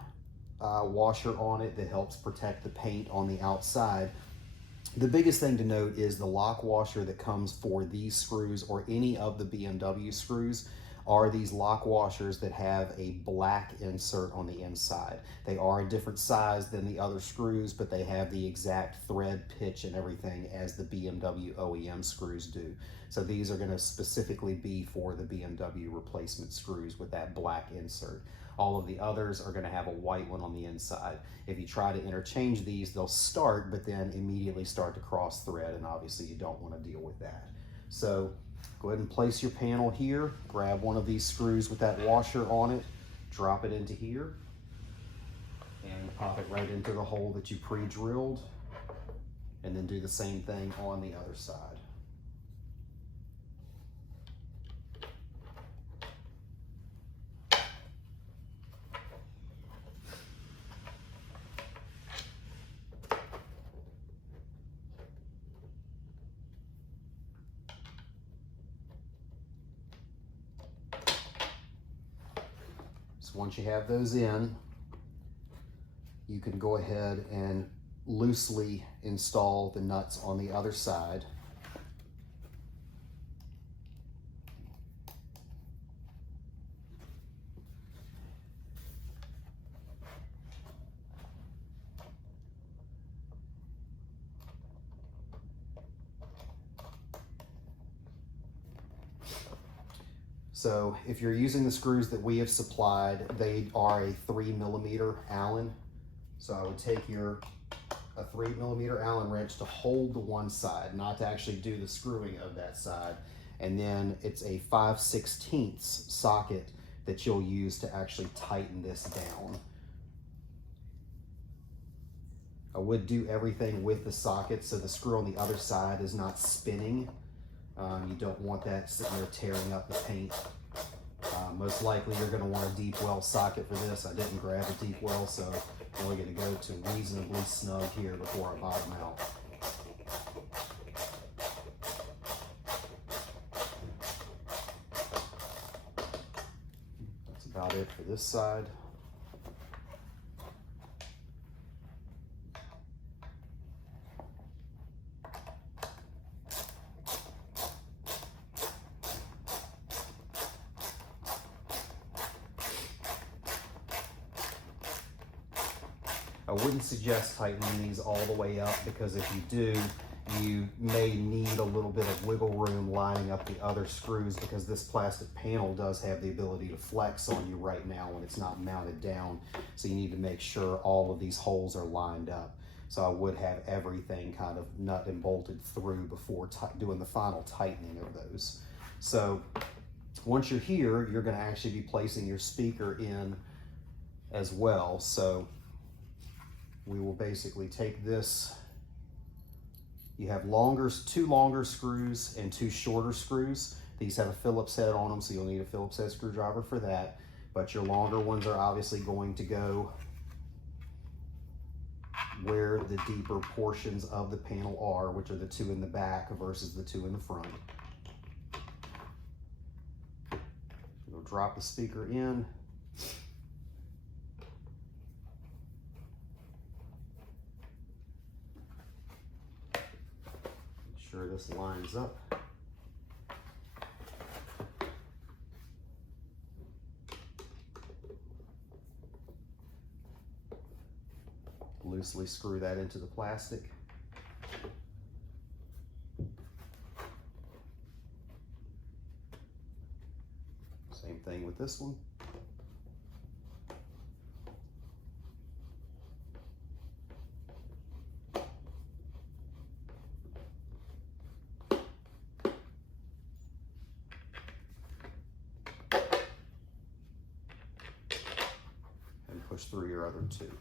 washer on it that helps protect the paint on the outside. The biggest thing to note is the lock washer that comes for these screws or any of the BMW screws are these lock washers that have a black insert on the inside. They are a different size than the other screws, but they have the exact thread pitch and everything as the BMW OEM screws do. So these are going to specifically be for the BMW replacement screws with that black insert. All of the others are going to have a white one on the inside. If you try to interchange these, they'll start, but then immediately start to cross thread, and obviously you don't want to deal with that. So go ahead and place your panel here, grab one of these screws with that washer on it, drop it into here, and pop it right into the hole that you pre-drilled, and then do the same thing on the other side. So once you have those in, you can go ahead and loosely install the nuts on the other side. So if you're using the screws that we have supplied, they are a 3mm Allen. So I would take a 3mm Allen wrench to hold the one side, not to actually do the screwing of that side. And then it's a 5/16 socket that you'll use to actually tighten this down. I would do everything with the socket so the screw on the other side is not spinning. You don't want that sitting there tearing up the paint. Most likely you're going to want a deep well socket for this. I didn't grab a deep well, so I'm only going to go to reasonably snug here before I bottom out. That's about it for this side. I wouldn't suggest tightening these all the way up, because if you do, you may need a little bit of wiggle room lining up the other screws, because this plastic panel does have the ability to flex on you right now when it's not mounted down. So you need to make sure all of these holes are lined up. So I would have everything kind of nut and bolted through before doing the final tightening of those. So once you're here, you're going to actually be placing your speaker in as well. So we will basically take this. You have two longer screws and two shorter screws. These have a Phillips head on them, so you'll need a Phillips head screwdriver for that. But your longer ones are obviously going to go where the deeper portions of the panel are, which are the two in the back versus the two in the front. We'll drop the speaker in. Sure this lines up. Loosely screw that into the plastic. Same thing with this one. Push through your other two.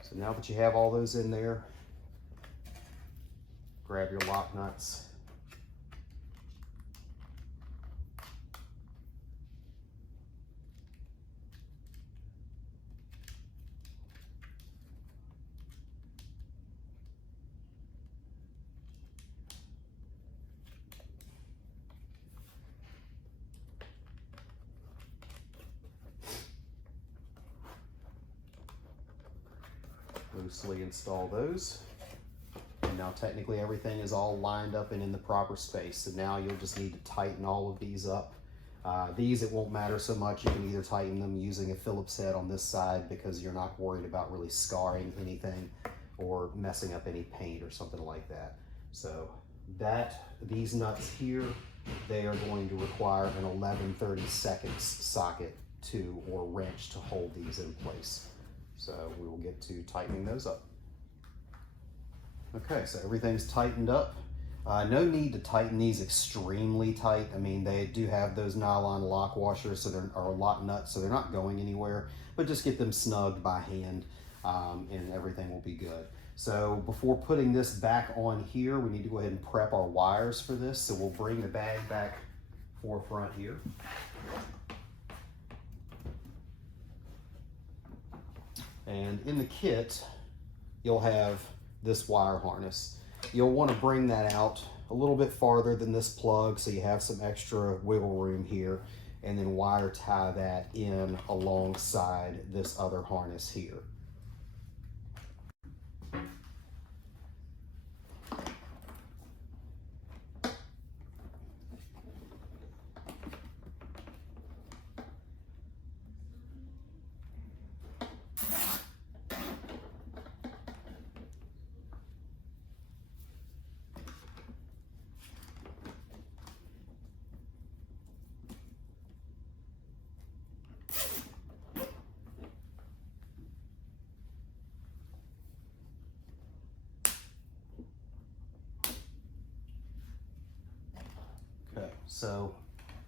So now that you have all those in there, grab your lock nuts. Loosely install those. And now technically everything is all lined up and in the proper space. So now you'll just need to tighten all of these up. These, it won't matter so much. You can either tighten them using a Phillips head on this side, because you're not worried about really scarring anything or messing up any paint or something like that. So these nuts here, they are going to require an 11/32 socket or wrench to hold these in place. So we will get to tightening those up. Okay, so everything's tightened up. No need to tighten these extremely tight. I mean, they do have those nylon lock washers, so they're, or lock nuts, so they're not going anywhere, but just get them snugged by hand, and everything will be good. So before putting this back on here, we need to go ahead and prep our wires for this. So we'll bring the bag back forefront here. And in the kit, you'll have this wire harness. You'll want to bring that out a little bit farther than this plug so you have some extra wiggle room here, and then wire tie that in alongside this other harness here. Okay, so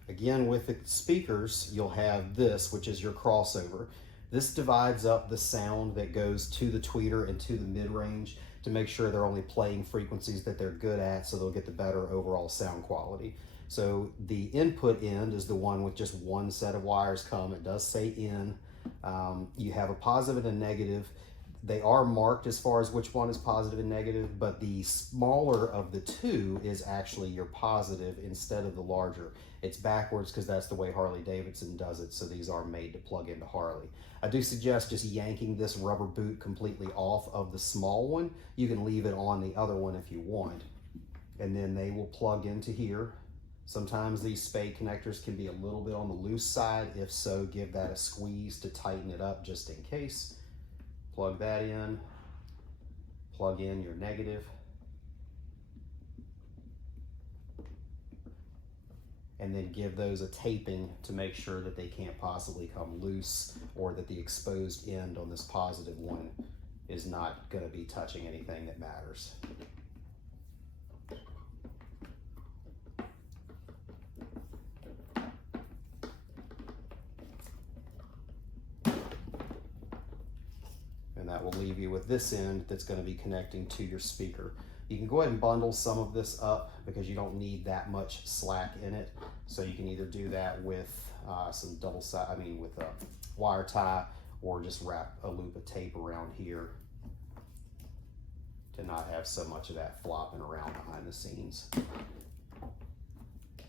again, with the speakers, you'll have this, which is your crossover. This divides up the sound that goes to the tweeter and to the mid-range to make sure they're only playing frequencies that they're good at, so they'll get the better overall sound quality. So the input end is the one with just one set of wires come. It does say in. You have a positive and a negative. They are marked as far as which one is positive and negative, but the smaller of the two is actually your positive instead of the larger. It's backwards because that's the way Harley Davidson does it, so these are made to plug into Harley. I do suggest just yanking this rubber boot completely off of the small one. You can leave it on the other one if you want, and then they will plug into here. Sometimes these spade connectors can be a little bit on the loose side. If so, give that a squeeze to tighten it up just in case. Plug that in, plug in your negative, and then give those a taping to make sure that they can't possibly come loose, or that the exposed end on this positive one is not going to be touching anything that matters. And that will leave you with this end that's going to be connecting to your speaker. You can go ahead and bundle some of this up because you don't need that much slack in it. So you can either do that with some with a wire tie, or just wrap a loop of tape around here to not have so much of that flopping around behind the scenes.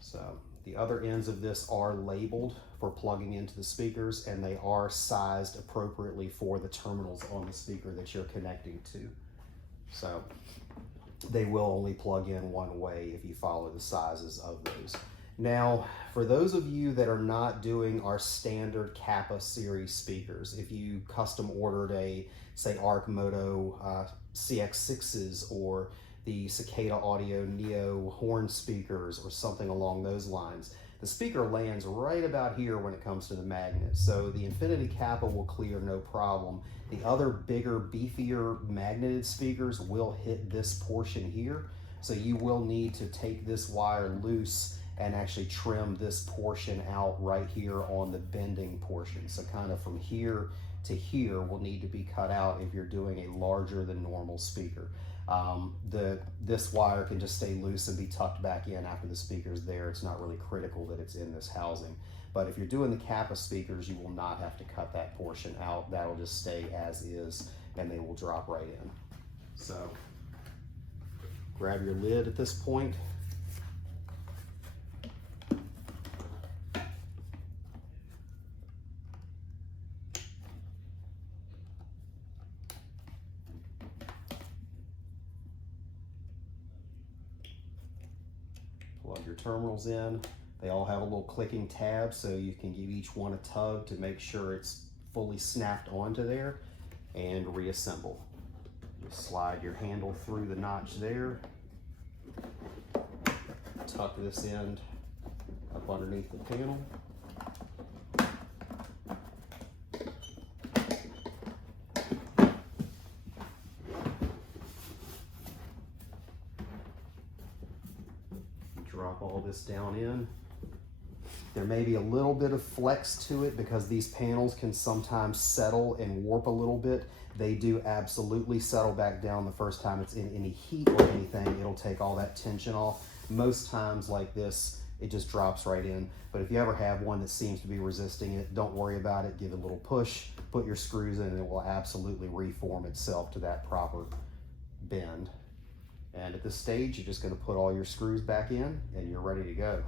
So the other ends of this are labeled for plugging into the speakers, and they are sized appropriately for the terminals on the speaker that you're connecting to. So they will only plug in one way if you follow the sizes of those. Now, for those of you that are not doing our standard Kappa series speakers, if you custom ordered a, say, Arc Moto CX6s, or the Cicada Audio Neo horn speakers, or something along those lines, the speaker lands right about here when it comes to the magnet. So the Infinity Kappa will clear no problem. The other bigger, beefier magneted speakers will hit this portion here. So you will need to take this wire loose and actually trim this portion out right here on the bending portion. So kind of from here to here will need to be cut out if you're doing a larger than normal speaker. This wire can just stay loose and be tucked back in after the speaker's there. It's not really critical that it's in this housing. But if you're doing the Kappa speakers, you will not have to cut that portion out. That'll just stay as is, and they will drop right in. So grab your lid at this point. Plug your terminals in. They all have a little clicking tab, so you can give each one a tug to make sure it's fully snapped onto there, and reassemble. Just slide your handle through the notch there. Tuck this end up underneath the panel. install this down in. There may be a little bit of flex to it because these panels can sometimes settle and warp a little bit. They do absolutely settle back down the first time it's in any heat or anything. It'll take all that tension off. Most times like this, it just drops right in. But if you ever have one that seems to be resisting it, don't worry about it. Give it a little push, put your screws in, and it will absolutely reform itself to that proper bend. And at this stage, you're just going to put all your screws back in and you're ready to go.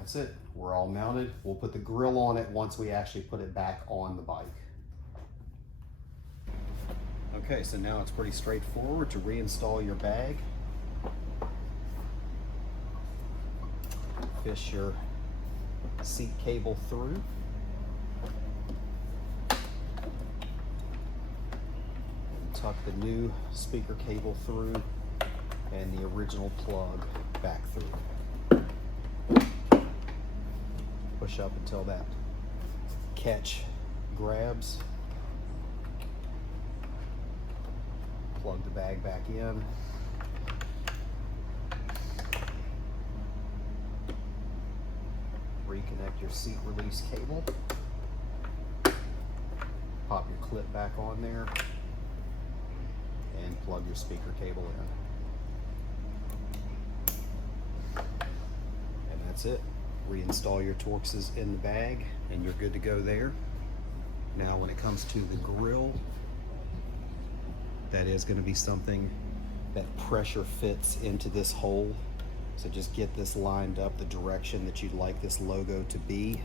That's it. We're all mounted. We'll put the grill on it once we actually put it back on the bike. Okay, so now it's pretty straightforward to reinstall your bag. Fish your seat cable through. Tuck the new speaker cable through and the original plug back through. Push up until that catch grabs. Plug the bag back in. Reconnect your seat release cable. Pop your clip back on there and plug your speaker cable in. And that's it. Reinstall your Torxes in the bag and you're good to go there. Now when it comes to the grill, that is going to be something that pressure fits into this hole. So just get this lined up the direction that you'd like this logo to be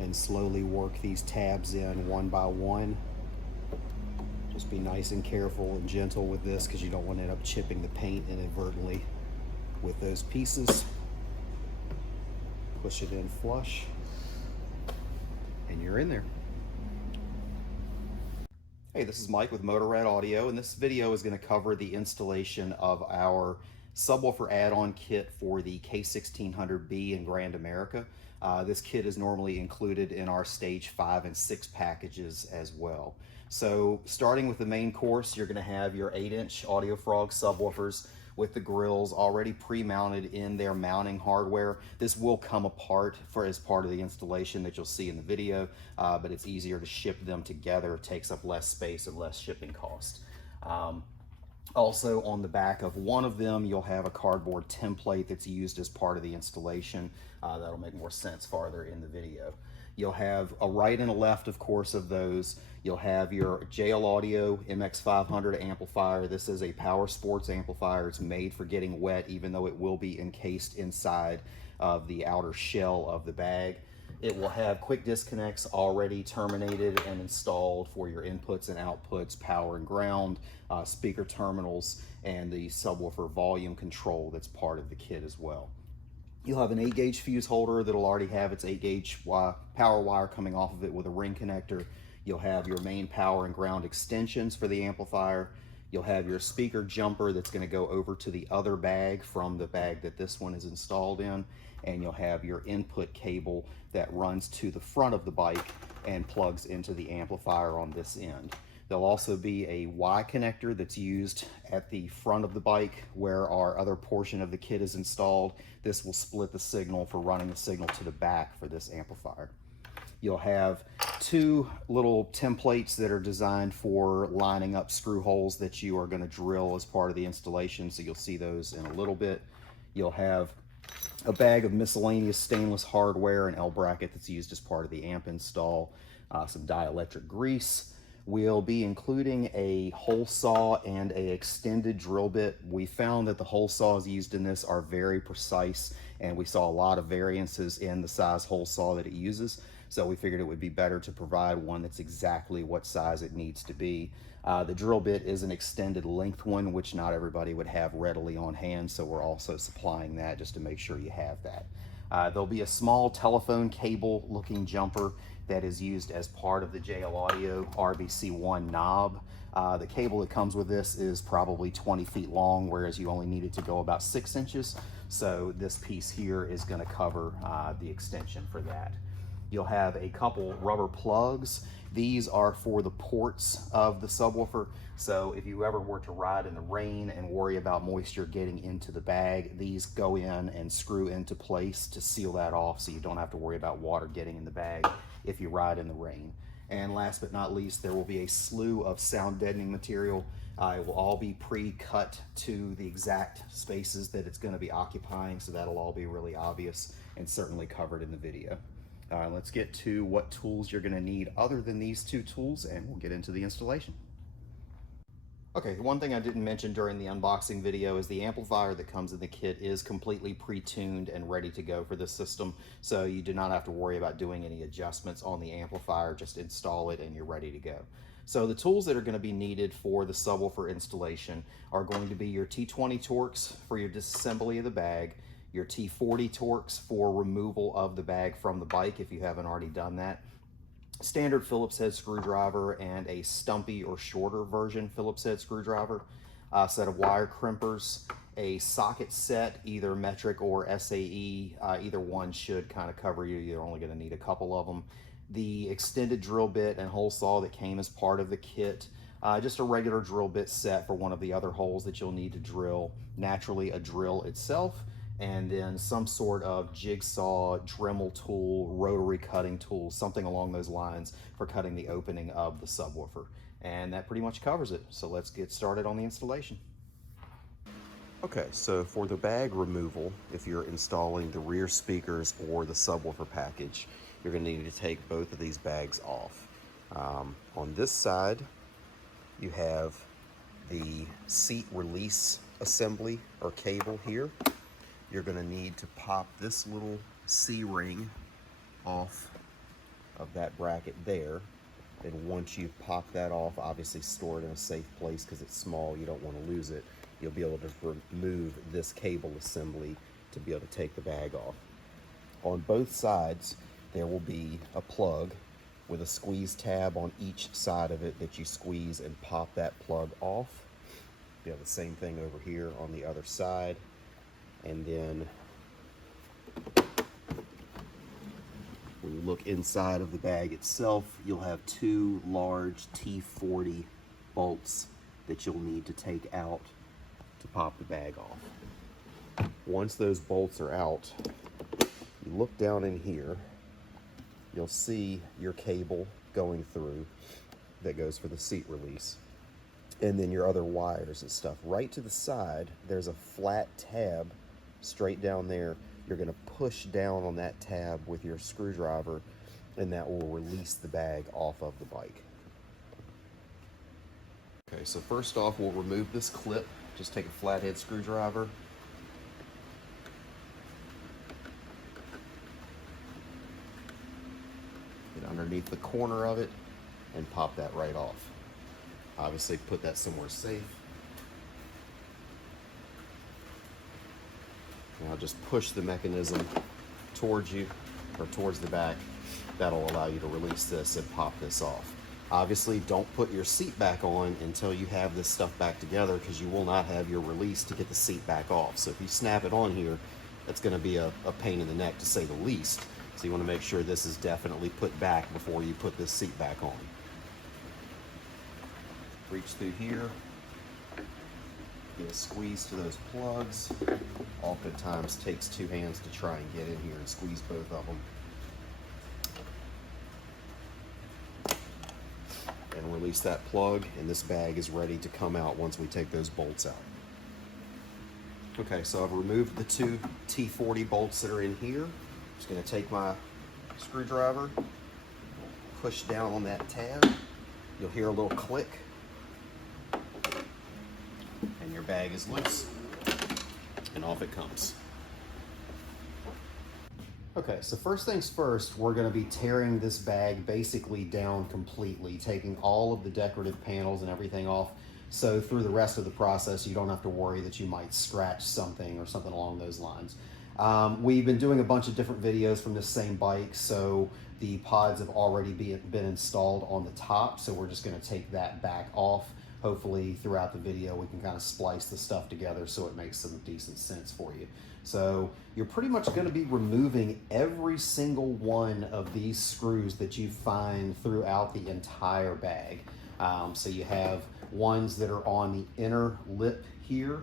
and slowly work these tabs in one by one. Just be nice and careful and gentle with this because you don't want to end up chipping the paint inadvertently with those pieces. Push it in flush, and you're in there. Hey, this is Mike with Motorrad Audio, and this video is going to cover the installation of our subwoofer add-on kit for the K1600B in Grand America. This kit is normally included in our stage 5 and 6 packages as well. So starting with the main course, you're going to have your 8-inch Audio Frog subwoofers with the grills already pre-mounted in their mounting hardware. This will come apart as part of the installation that you'll see in the video, but it's easier to ship them together. It takes up less space and less shipping cost. Also on the back of one of them, you'll have a cardboard template that's used as part of the installation. That'll make more sense farther in the video. You'll have a right and a left, of course, of those. You'll have your JL Audio MX500 amplifier. This is a power sports amplifier. It's made for getting wet, even though it will be encased inside of the outer shell of the bag. It will have quick disconnects already terminated and installed for your inputs and outputs, power and ground, speaker terminals, and the subwoofer volume control that's part of the kit as well. You'll have an 8-gauge fuse holder that'll already have its 8-gauge power wire coming off of it with a ring connector. You'll have your main power and ground extensions for the amplifier. You'll have your speaker jumper that's going to go over to the other bag from the bag that this one is installed in. And you'll have your input cable that runs to the front of the bike and plugs into the amplifier on this end. There'll also be a Y connector that's used at the front of the bike where our other portion of the kit is installed. This will split the signal for running the signal to the back for this amplifier. You'll have two little templates that are designed for lining up screw holes that you are going to drill as part of the installation. So you'll see those in a little bit. You'll have a bag of miscellaneous stainless hardware, an L bracket that's used as part of the amp install, some dielectric grease. We'll be including a hole saw and a extended drill bit. We found that the hole saws used in this are very precise, and we saw a lot of variances in the size hole saw that it uses. So we figured it would be better to provide one that's exactly what size it needs to be. The drill bit is an extended length one, which not everybody would have readily on hand, so we're also supplying that just to make sure you have that. There'll be a small telephone cable looking jumper that is used as part of the JL Audio RBC1 knob. The cable that comes with this is probably 20 feet long, whereas you only need it to go about 6 inches. So this piece here is going to cover the extension for that. You'll have a couple rubber plugs. These are for the ports of the subwoofer. So if you ever were to ride in the rain and worry about moisture getting into the bag, these go in and screw into place to seal that off so you don't have to worry about water getting in the bag if you ride in the rain. And last but not least, there will be a slew of sound deadening material. It will all be pre-cut to the exact spaces that it's going to be occupying, so that'll all be really obvious and certainly covered in the video. Let's get to what tools you're going to need other than these two tools, and we'll get into the installation. Okay, one thing I didn't mention during the unboxing video is the amplifier that comes in the kit is completely pre-tuned and ready to go for this system, so you do not have to worry about doing any adjustments on the amplifier. Just install it and you're ready to go. So the tools that are going to be needed for the subwoofer installation are going to be your T20 Torx for your disassembly of the bag, your T40 Torx for removal of the bag from the bike if you haven't already done that, standard Phillips head screwdriver, and a stumpy or shorter version Phillips head screwdriver, a set of wire crimpers, a socket set, either metric or SAE, either one should kind of cover you. You're only going to need a couple of them. The extended drill bit and hole saw that came as part of the kit, just a regular drill bit set for one of the other holes that you'll need to drill, naturally a drill itself, and then some sort of jigsaw, Dremel tool, rotary cutting tool, something along those lines for cutting the opening of the subwoofer. And that pretty much covers it. So let's get started on the installation. Okay, so for the bag removal, if you're installing the rear speakers or the subwoofer package, you're going to need to take both of these bags off. On this side, you have the seat release assembly or cable here. You're going to need to pop this little C-ring off of that bracket there. And once you've popped that off, obviously store it in a safe place because it's small, you don't want to lose it. You'll be able to remove this cable assembly to be able to take the bag off. On both sides, there will be a plug with a squeeze tab on each side of it that you squeeze and pop that plug off. You have the same thing over here on the other side. And then when you look inside of the bag itself, you'll have two large T40 bolts that you'll need to take out to pop the bag off. Once those bolts are out, you look down in here, you'll see your cable going through that goes for the seat release, and then your other wires and stuff. Right to the side, there's a flat tab straight down there. You're going to push down on that tab with your screwdriver, and that will release the bag off of the bike. Okay, so first off, we'll remove this clip. Just take a flathead screwdriver, get underneath the corner of it, and pop that right off. Obviously, put that somewhere safe. Now just push the mechanism towards you, or towards the back. That'll allow you to release this and pop this off. Obviously, don't put your seat back on until you have this stuff back together, because you will not have your release to get the seat back off. So if you snap it on here, that's going to be a pain in the neck, to say the least. So you want to make sure this is definitely put back before you put this seat back on. Reach through here. Get a squeeze to those plugs. Oftentimes takes two hands to try and get in here and squeeze both of them. and release that plug, and this bag is ready to come out once we take those bolts out. Okay, so I've removed the two T40 bolts that are in here. I'm just going to take my screwdriver, push down on that tab. You'll hear a little click, and your bag is loose, and off it comes. Okay, so first things first, we're going to be tearing this bag basically down completely, taking all of the decorative panels and everything off, so through the rest of the process you don't have to worry that you might scratch something or something along those lines. We've been doing a bunch of different videos from this same bike, so the pods have already been installed on the top, so we're just going to take that back off. Hopefully throughout the video we can kind of splice the stuff together so it makes some decent sense for you. So you're pretty much going to be removing every single one of these screws that you find throughout the entire bag. So you have ones that are on the inner lip here.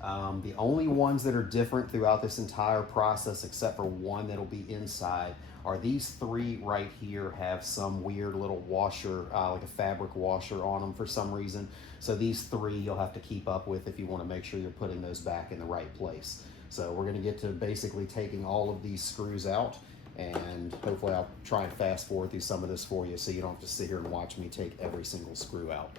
The only ones that are different throughout this entire process, except for one that'll be inside, are these three right here. Have some weird little washer, like a fabric washer on them for some reason. So these three you'll have to keep up with if you want to make sure you're putting those back in the right place. So we're going to get to basically taking all of these screws out, and hopefully I'll try and fast forward through some of this for you so you don't have to sit here and watch me take every single screw out.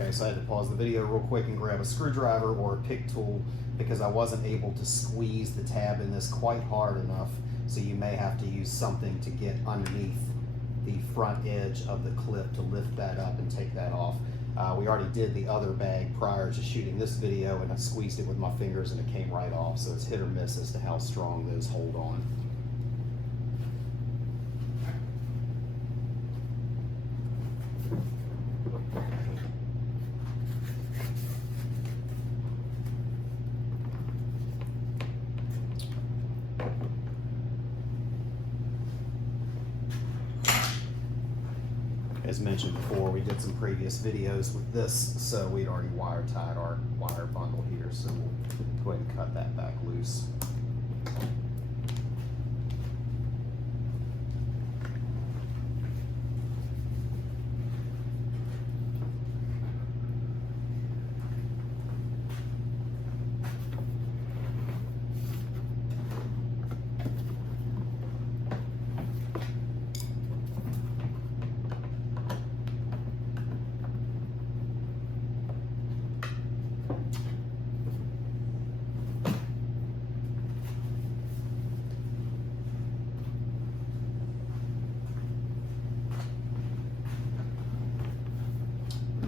Okay, so I had to pause the video real quick and grab a screwdriver or a pick tool because I wasn't able to squeeze the tab in this quite hard enough, so you may have to use something to get underneath the front edge of the clip to lift that up and take that off. We already did the other bag prior to shooting this video, and I squeezed it with my fingers and it came right off, so it's hit or miss as to how strong those hold on. As mentioned before, we did some previous videos with this, so we'd already wire tied our wire bundle here, so we'll go ahead and cut that back loose.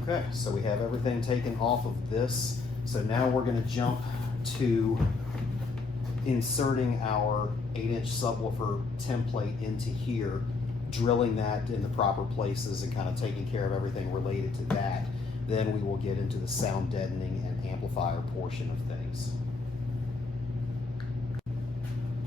Okay, so we have everything taken off of this. So now we're going to jump to inserting our 8-inch subwoofer template into here, drilling that in the proper places and kind of taking care of everything related to that. Then we will get into the sound deadening and amplifier portion of things.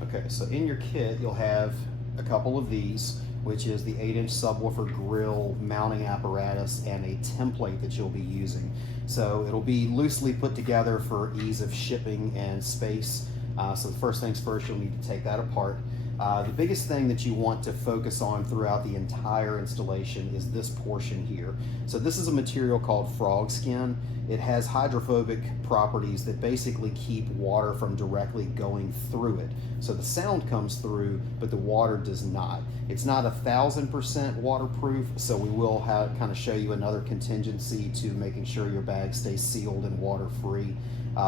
Okay, so in your kit you'll have a couple of these. which is the 8-inch subwoofer grill mounting apparatus and a template that you'll be using. So it'll be loosely put together for ease of shipping and space. So the first things first, you'll need to take that apart. The biggest thing that you want to focus on throughout the entire installation is this portion here. So this is a material called frog skin. It has hydrophobic properties that basically keep water from directly going through it. So the sound comes through, but the water does not. It's not 1000% waterproof, so we will kind of show you another contingency to making sure your bag stays sealed and water-free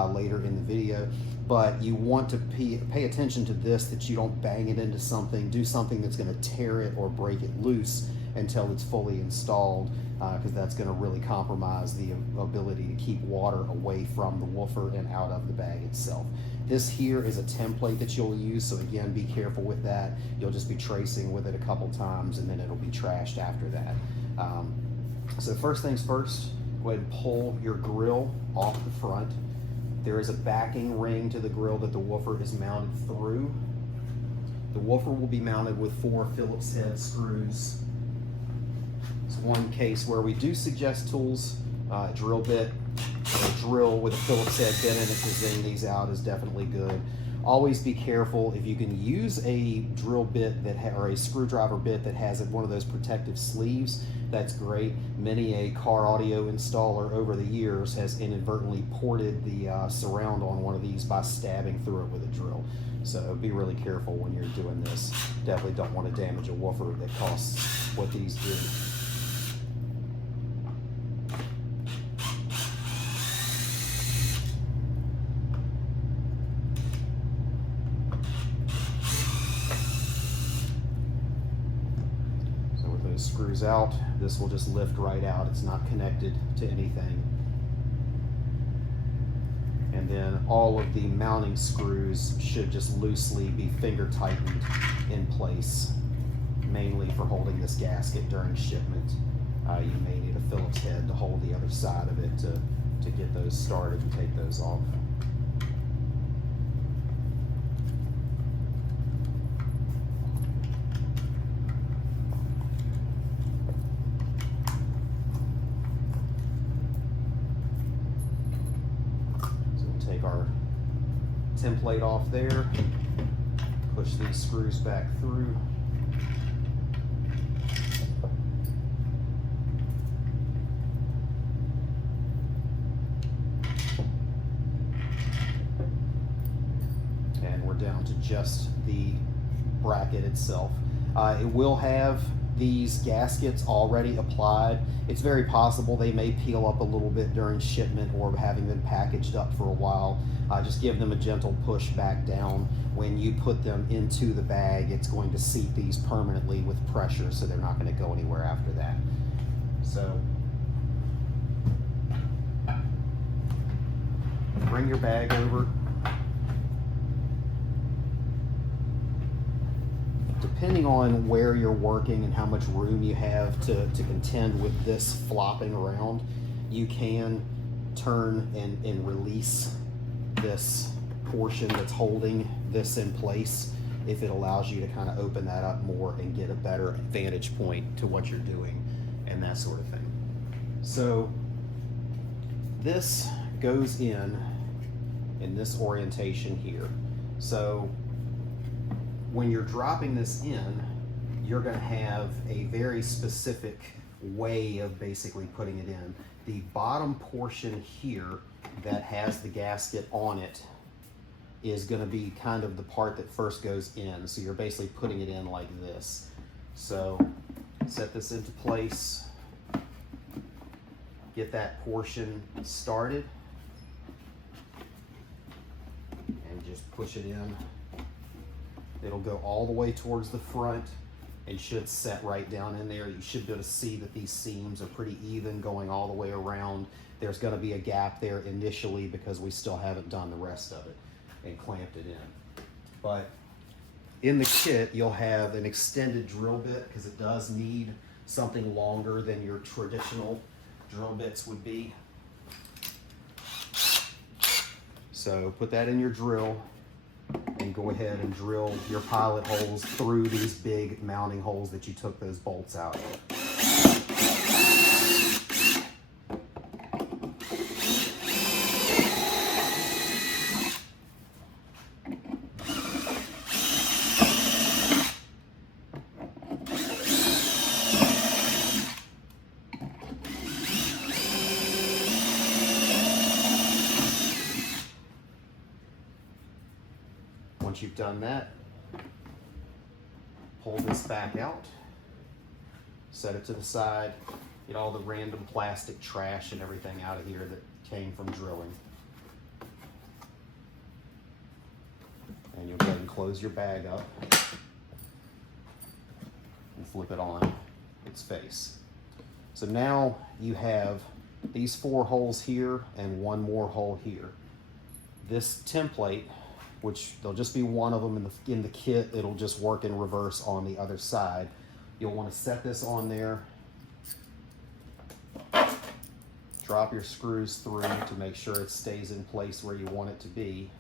later in the video. But you want to pay attention to this, that you don't bang it into something, do something that's going to tear it or break it loose until it's fully installed, because that's going to really compromise the ability to keep water away from the woofer and out of the bag itself. This here is a template that you'll use, so again, be careful with that. You'll just be tracing with it a couple times and then it'll be trashed after that. So first things first, go ahead and pull your grill off the front. There is a backing ring to the grill that the woofer is mounted through. The woofer will be mounted with 4 Phillips head screws. It's one case where we do suggest tools, drill bit, a drill with a Phillips head bit in it to zing these out is definitely good. Always be careful if you can use a drill bit that or a screwdriver bit that has one of those protective sleeves. That's great. Many a car audio installer over the years has inadvertently ported the surround on one of these by stabbing through it with a drill. So be really careful when you're doing this. Definitely don't want to damage a woofer that costs what these do. Screws out, this will just lift right out. It's not connected to anything. And then all of the mounting screws should just loosely be finger tightened in place, mainly for holding this gasket during shipment. You may need a Phillips head to hold the other side of it to get those started and take those off. Take our template off there, push these screws back through. And we're down to just the bracket itself. It will have these gaskets already applied. It's very possible they may peel up a little bit during shipment or having been packaged up for a while. Just give them a gentle push back down. When you put them into the bag, it's going to seat these permanently with pressure, so they're not going to go anywhere after that. So bring your bag over. Depending on where you're working and how much room you have to contend with this flopping around, you can turn and release this portion that's holding this in place if it allows you to kind of open that up more and get a better vantage point to what you're doing and that sort of thing. So this goes in this orientation here. So when you're dropping this in, you're going to have a very specific way of basically putting it in. The bottom portion here that has the gasket on it is going to be kind of the part that first goes in. So you're basically putting it in like this. So set this into place, get that portion started, and just push it in. It'll go all the way towards the front and should set right down in there. You should be able to see that these seams are pretty even going all the way around. There's going to be a gap there initially because we still haven't done the rest of it and clamped it in. But in the kit, you'll have an extended drill bit because it does need something longer than your traditional drill bits would be. So put that in your drill can go ahead and drill your pilot holes through these big mounting holes that you took those bolts out of. Once you've done that, pull this back out, set it to the side, get all the random plastic trash and everything out of here that came from drilling. And you'll go ahead and close your bag up and flip it on its face. So now you have these 4 holes here and 1 more hole here. This template, which there'll just be one of them in the kit, it'll just work in reverse on the other side. You'll want to set this on there, drop your screws through to make sure it stays in place where you want it to be.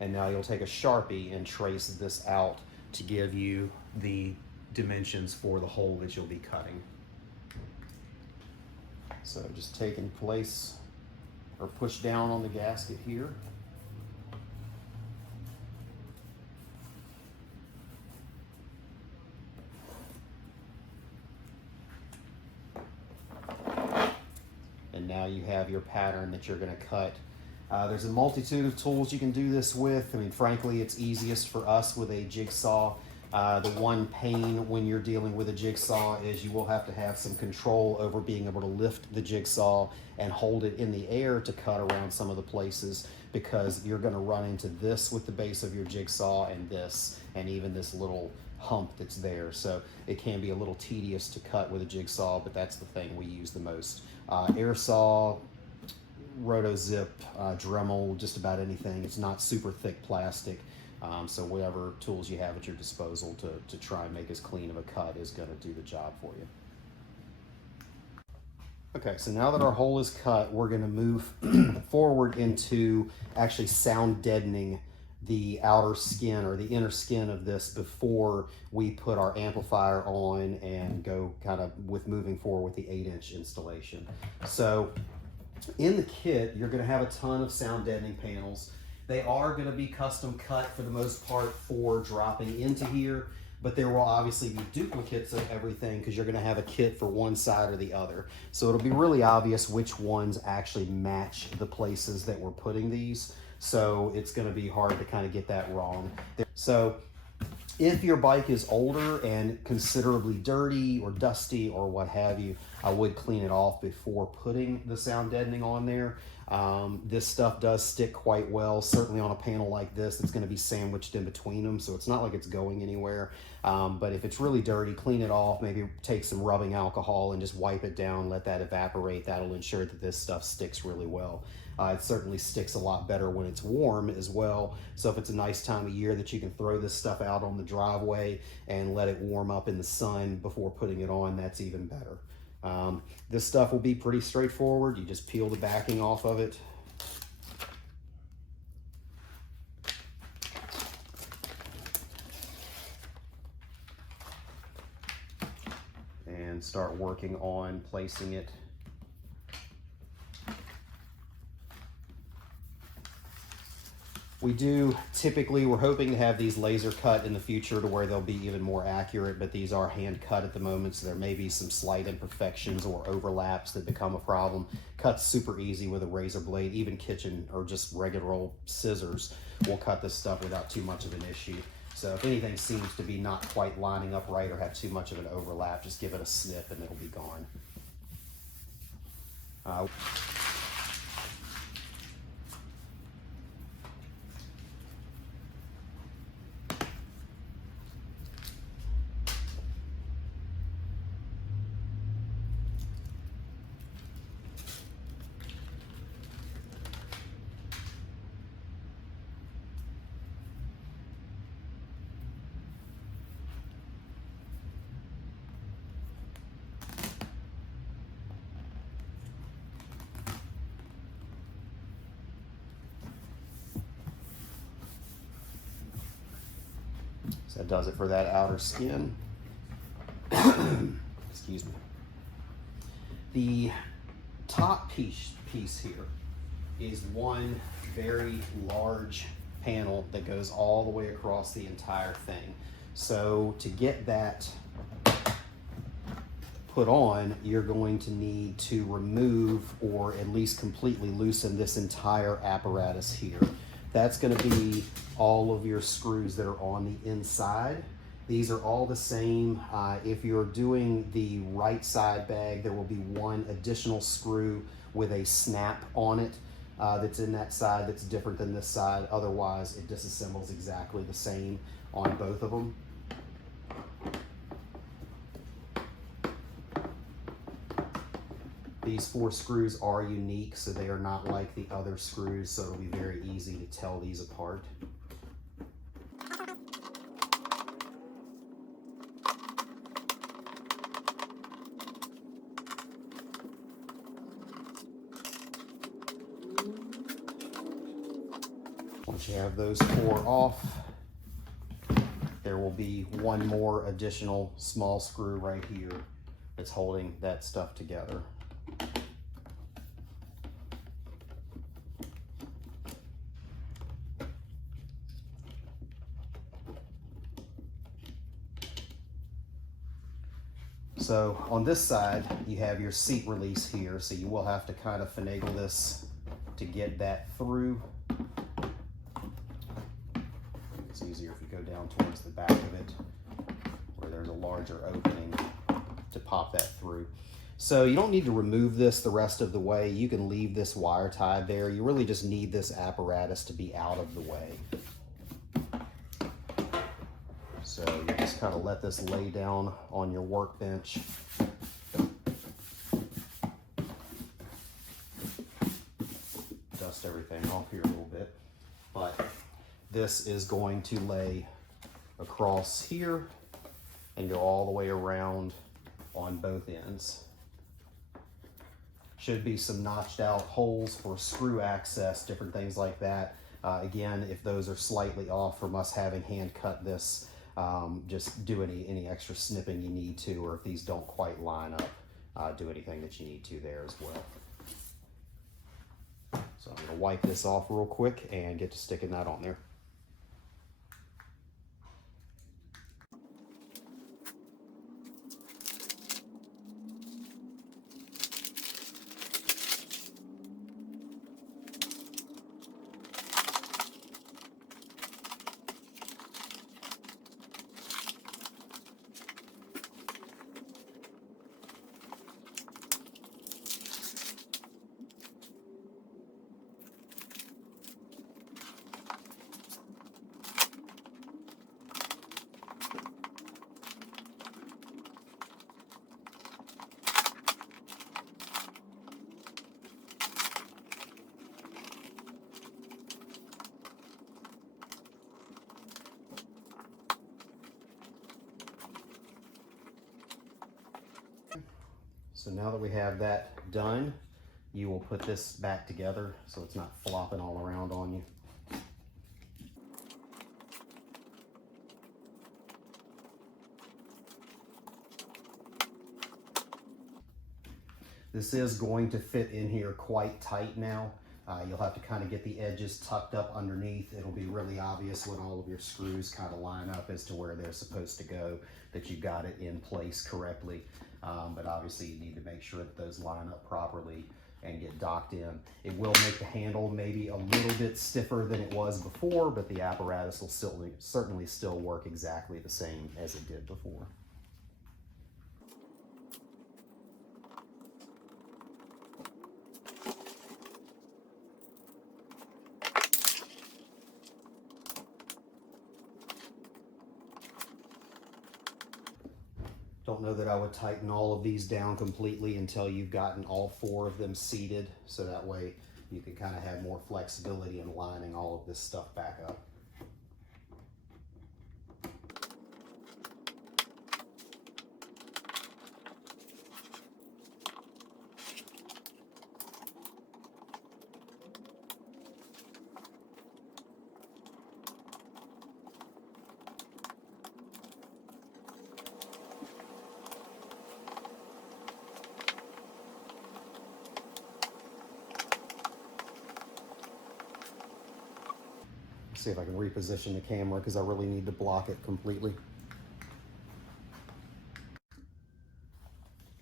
And now you'll take a Sharpie and trace this out to give you the dimensions for the hole that you'll be cutting. So just take in place or push down on the gasket here. And now you have your pattern that you're going to cut. There's a multitude of tools you can do this with. I mean, frankly, it's easiest for us with a jigsaw. The one pain when you're dealing with a jigsaw is you will have to have some control over being able to lift the jigsaw and hold it in the air to cut around some of the places, because you're going to run into this with the base of your jigsaw and this, and even this little hump that's there. So it can be a little tedious to cut with a jigsaw, but that's the thing we use the most. Air saw, rotozip, Dremel, just about anything. It's not super thick plastic. So whatever tools you have at your disposal to try and make as clean of a cut is going to do the job for you. Okay, so now that our hole is cut, we're going to move forward into actually sound deadening the outer skin or the inner skin of this before we put our amplifier on and go kind of with moving forward with the 8-inch installation. So in the kit, you're going to have a ton of sound deadening panels. They are going to be custom cut for the most part for dropping into here, but there will obviously be duplicates of everything because you're going to have a kit for one side or the other. So it'll be really obvious which ones actually match the places that we're putting these. So it's going to be hard to kind of get that wrong. So if your bike is older and considerably dirty or dusty or what have you, I would clean it off before putting the sound deadening on there. This stuff does stick quite well, certainly on a panel like this. It's going to be sandwiched in between them, so it's not like it's going anywhere. But if it's really dirty, clean it off, maybe take some rubbing alcohol and just wipe it down, let that evaporate. That'll ensure that this stuff sticks really well. It certainly sticks a lot better when it's warm as well. So if it's a nice time of year that you can throw this stuff out on the driveway and let it warm up in the sun before putting it on, that's even better. This stuff will be pretty straightforward. You just peel the backing off of it. And start working on placing it. We're hoping to have these laser cut in the future to where they'll be even more accurate, but these are hand cut at the moment, so there may be some slight imperfections or overlaps that become a problem. Cuts super easy with a razor blade. Even kitchen or just regular old scissors will cut this stuff without too much of an issue. So if anything seems to be not quite lining up right or have too much of an overlap, just give it a snip and it'll be gone. So that does it for that outer skin. Excuse me. The top piece here is one very large panel that goes all the way across the entire thing. So to get that put on, you're going to need to remove or at least completely loosen this entire apparatus here. That's going to be all of your screws that are on the inside. These are all the same. If you're doing the right side bag, there will be one additional screw with a snap on it that's in that side that's different than this side. Otherwise, it disassembles exactly the same on both of them. These 4 screws are unique, so they are not like the other screws, so it'll be very easy to tell these apart. Once you have those 4 off, there will be one more additional small screw right here that's holding that stuff together. So on this side, you have your seat release here, so you will have to kind of finagle this to get that through. It's easier if you go down towards the back of it, where there's a larger opening to pop that through. So you don't need to remove this the rest of the way. You can leave this wire tied there. You really just need this apparatus to be out of the way. So you just kind of let this lay down on your workbench. Dust everything off here a little bit. But this is going to lay across here and go all the way around on both ends. Should be some notched out holes for screw access, different things like that. Again, if those are slightly off from us having hand cut this, just do any extra snipping you need to, or if these don't quite line up, do anything that you need to there as well. So I'm going to wipe this off real quick and get to sticking that on there. So now that we have that done, you will put this back together so it's not flopping all around on you. This is going to fit in here quite tight now. You'll have to kind of get the edges tucked up underneath. It'll be really obvious when all of your screws kind of line up as to where they're supposed to go, that you got it in place correctly. But obviously you need to make sure that those line up properly and get docked in. It will make the handle maybe a little bit stiffer than it was before, but the apparatus will certainly still work exactly the same as it did before. Don't know that I would tighten all of these down completely until you've gotten all 4 of them seated, so that way you can kind of have more flexibility in lining all of this stuff back up. See if I can reposition the camera because I really need to block it completely.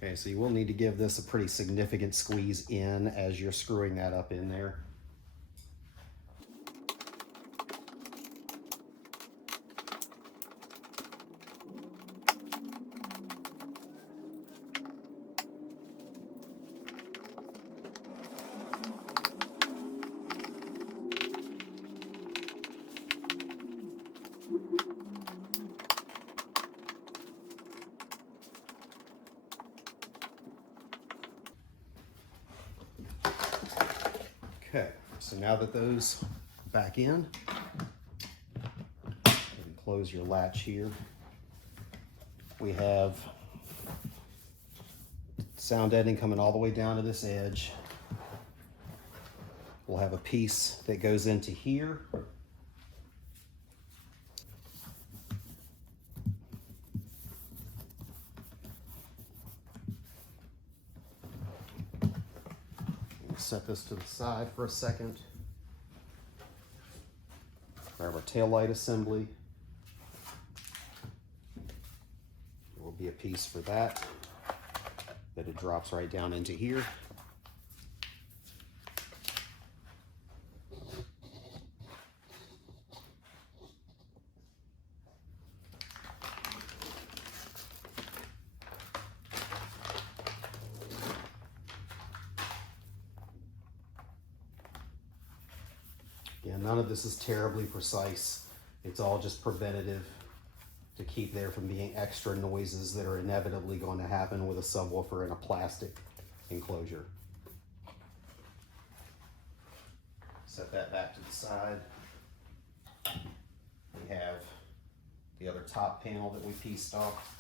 Okay, so you will need to give this a pretty significant squeeze in as you're screwing that up in there. Okay, so now that those back in, you can close your latch here. We have sound deadening coming all the way down to this edge. We'll have a piece that goes into here. Set this to the side for a second. We have our tail light assembly. There will be a piece for that it drops right down into here. Yeah, none of this is terribly precise. It's all just preventative to keep there from being extra noises that are inevitably going to happen with a subwoofer in a plastic enclosure. Set that back to the side. We have the other top panel that we pieced off.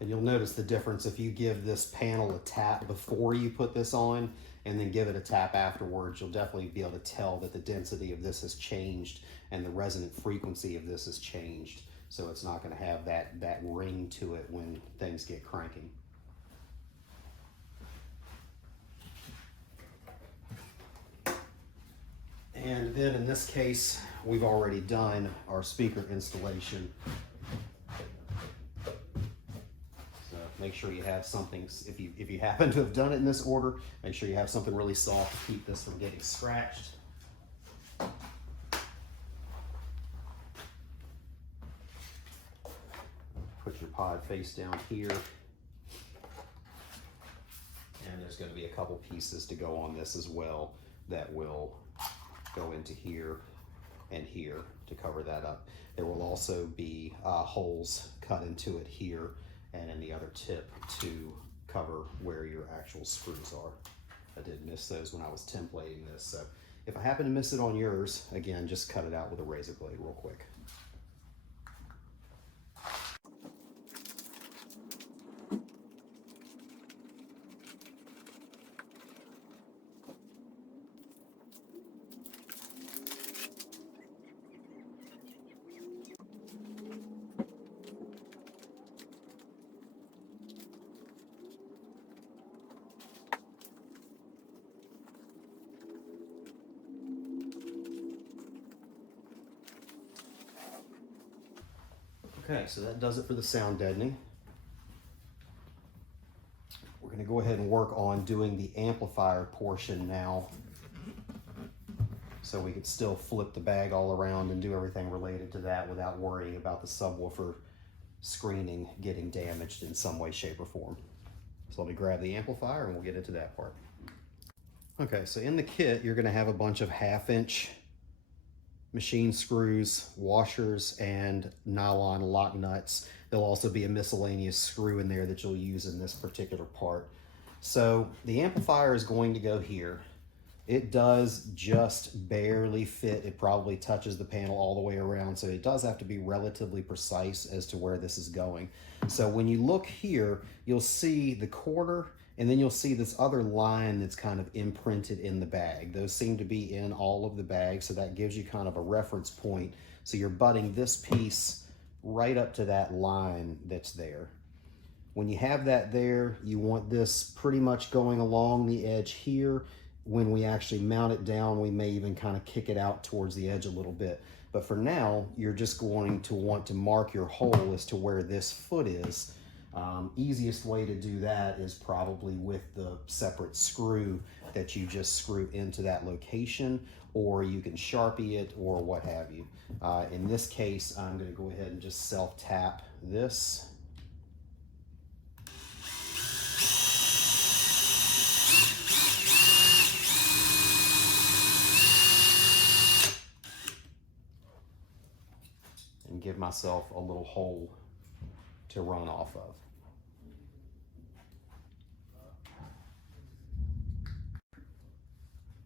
And you'll notice the difference if you give this panel a tap before you put this on and then give it a tap afterwards. You'll definitely be able to tell that the density of this has changed and the resonant frequency of this has changed. So it's not going to have that ring to it when things get cranking. And then in this case, we've already done our speaker installation. Make sure you have something, if you happen to have done it in this order, make sure you have something really soft to keep this from getting scratched. Put your pod face down here. And there's going to be a couple pieces to go on this as well that will go into here and here to cover that up. There will also be holes cut into it here and in the other tip to cover where your actual screws are. I did miss those when I was templating this, so if I happen to miss it on yours, again, just cut it out with a razor blade real quick. Okay, so that does it for the sound deadening. We're going to go ahead and work on doing the amplifier portion now, so we could still flip the bag all around and do everything related to that without worrying about the subwoofer screening getting damaged in some way, shape, or form. So let me grab the amplifier and we'll get into that part. Okay, so in the kit, you're going to have a bunch of 1/2-inch machine screws, washers, and nylon lock nuts. There'll also be a miscellaneous screw in there that you'll use in this particular part. So the amplifier is going to go here. It does just barely fit. It probably touches the panel all the way around, so it does have to be relatively precise as to where this is going. So when you look here, you'll see the quarter, and then you'll see this other line that's kind of imprinted in the bag. Those seem to be in all of the bags, so that gives you kind of a reference point. So you're butting this piece right up to that line that's there. When you have that there, you want this pretty much going along the edge here. When we actually mount it down, we may even kind of kick it out towards the edge a little bit. But for now, you're just going to want to mark your hole as to where this foot is. Easiest way to do that is probably with the separate screw that you just screw into that location, or you can Sharpie it or what have you. In this case, I'm going to go ahead and just self-tap this. And give myself a little hole to run off of.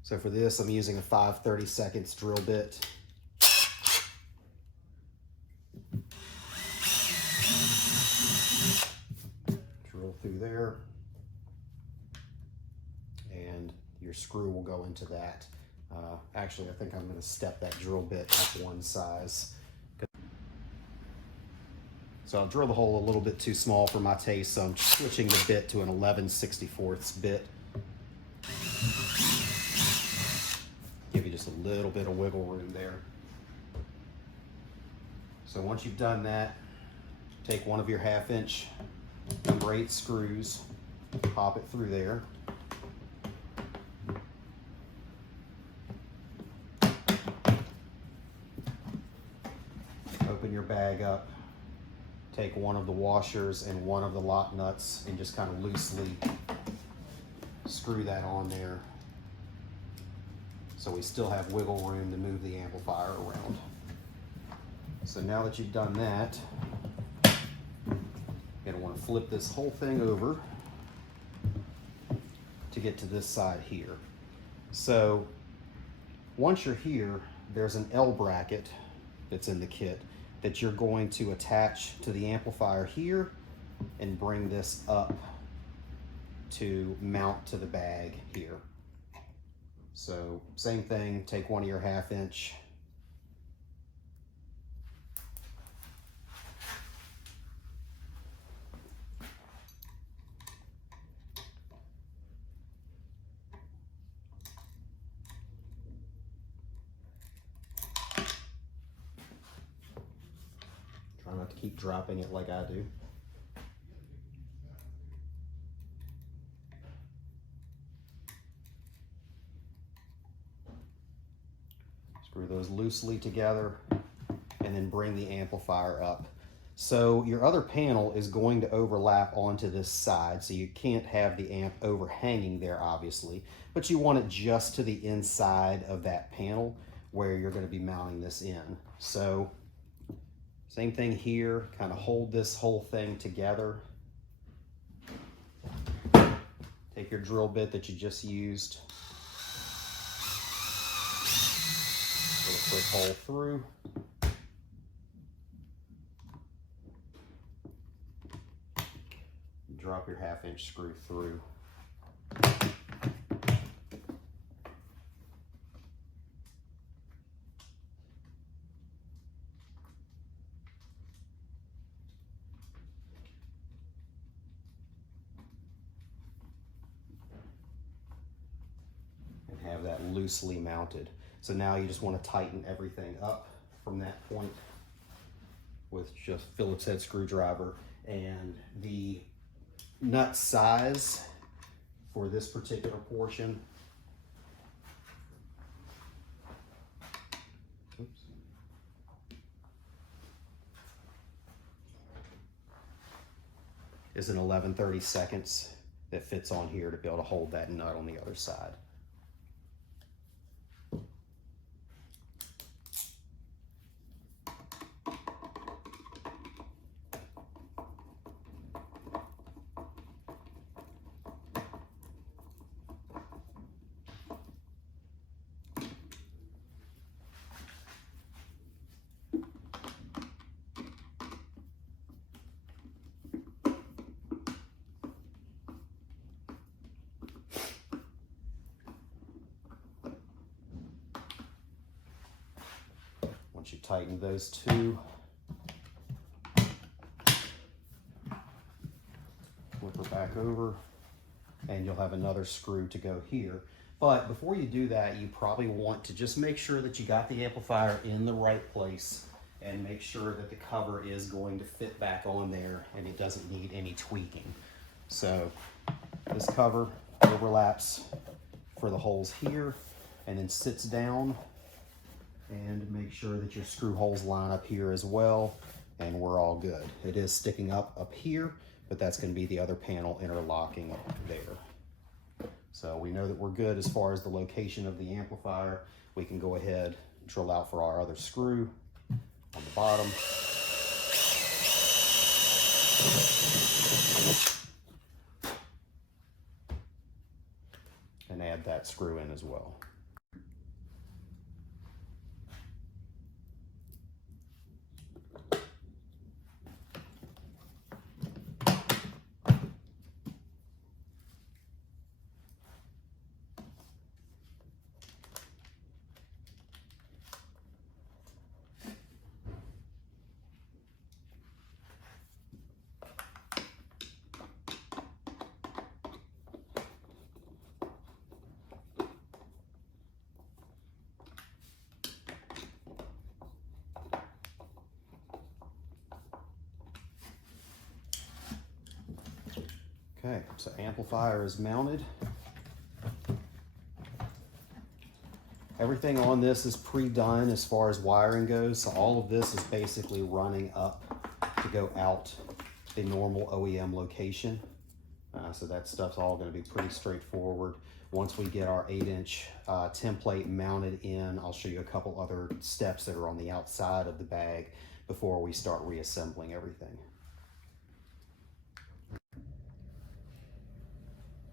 So for this, I'm using a 5/32 drill bit. Drill through there, and your screw will go into that. Actually, I think I'm going to step that drill bit up one size. So I'll drill the hole a little bit too small for my taste, so I'm switching the bit to an 11/64 bit. Give you just a little bit of wiggle room there. So once you've done that, take one of your 1/2" number 8 screws, pop it through there. Open your bag up. Take one of the washers and one of the lock nuts and just kind of loosely screw that on there, so we still have wiggle room to move the amplifier around. So now that you've done that, you're going to want to flip this whole thing over to get to this side here. So once you're here, there's an L bracket that's in the kit that you're going to attach to the amplifier here and bring this up to mount to the bag here. So same thing, take one of your 1/2". Try not to keep dropping it like I do. Screw those loosely together and then bring the amplifier up. So your other panel is going to overlap onto this side, so you can't have the amp overhanging there, obviously, but you want it just to the inside of that panel where you're going to be mounting this in. So same thing here, kind of hold this whole thing together. Take your drill bit that you just used, put a quick hole through. Drop your 1/2" screw through. And have that loosely mounted. So now you just want to tighten everything up from that point with just Phillips head screwdriver, and the nut size for this particular portion is an 11/32 that fits on here to be able to hold that nut on the other side. Once you tighten those two, flip her back over, and you'll have another screw to go here. But before you do that, you probably want to just make sure that you got the amplifier in the right place and make sure that the cover is going to fit back on there and it doesn't need any tweaking. So this cover overlaps for the holes here and then sits down, and make sure that your screw holes line up here as well, and we're all good. It is sticking up here, but that's going to be the other panel interlocking there. So we know that we're good as far as the location of the amplifier. We can go ahead and drill out for our other screw on the bottom. And add that screw in as well. Okay, so amplifier is mounted. Everything on this is pre-done as far as wiring goes, so all of this is basically running up to go out the normal OEM location. So that stuff's all going to be pretty straightforward. Once we get our 8-inch template mounted in, I'll show you a couple other steps that are on the outside of the bag before we start reassembling everything.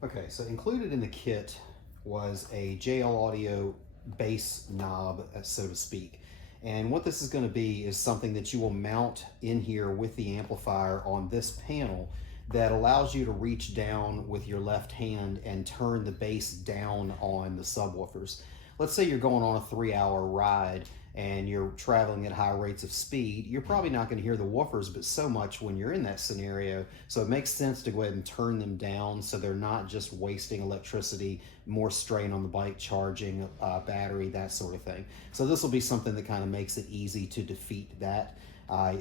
Okay, so included in the kit was a JL Audio bass knob, so to speak. And what this is going to be is something that you will mount in here with the amplifier on this panel that allows you to reach down with your left hand and turn the bass down on the subwoofers. Let's say you're going on a 3-hour ride and you're traveling at high rates of speed. You're probably not going to hear the woofers but so much when you're in that scenario, so it makes sense to go ahead and turn them down so they're not just wasting electricity, more strain on the bike, charging battery, that sort of thing. So this will be something that kind of makes it easy to defeat that.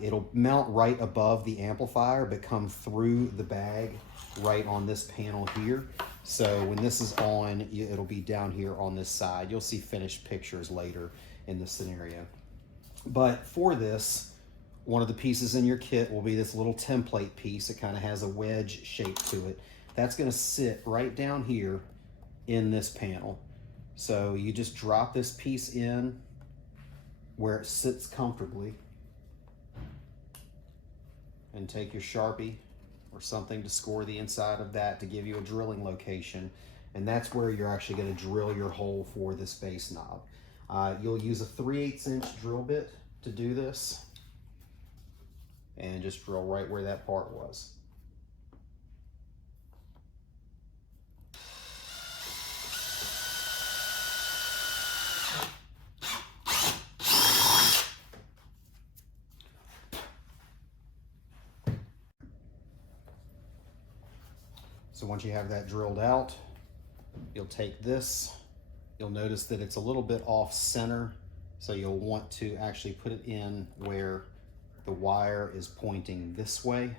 It'll mount right above the amplifier but come through the bag right on this panel here. So when this is on, it'll be down here on this side. You'll see finished pictures later in this scenario. But for this, one of the pieces in your kit will be this little template piece. It kind of has a wedge shape to it. That's going to sit right down here in this panel. So you just drop this piece in where it sits comfortably and take your Sharpie or something to score the inside of that to give you a drilling location. And that's where you're actually going to drill your hole for this bass knob. You'll use a 3/8 inch drill bit to do this and just drill right where that part was. So once you have that drilled out, you'll take this. You'll notice that it's a little bit off center, so you'll want to actually put it in where the wire is pointing this way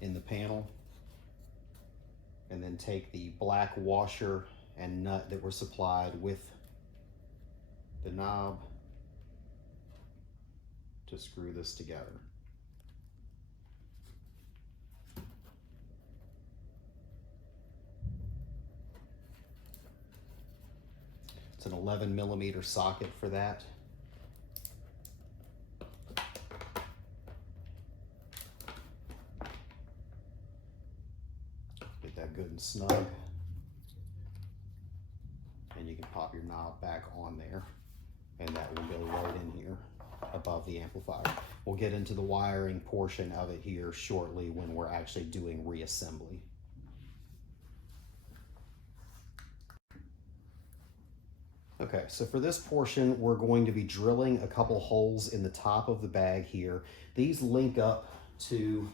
in the panel, and then take the black washer and nut that were supplied with the knob to screw this together. It's an 11mm socket for that. Get that good and snug. And you can pop your knob back on there, and that will go right in here above the amplifier. We'll get into the wiring portion of it here shortly when we're actually doing reassembly. Okay, so for this portion, we're going to be drilling a couple holes in the top of the bag here. These link up to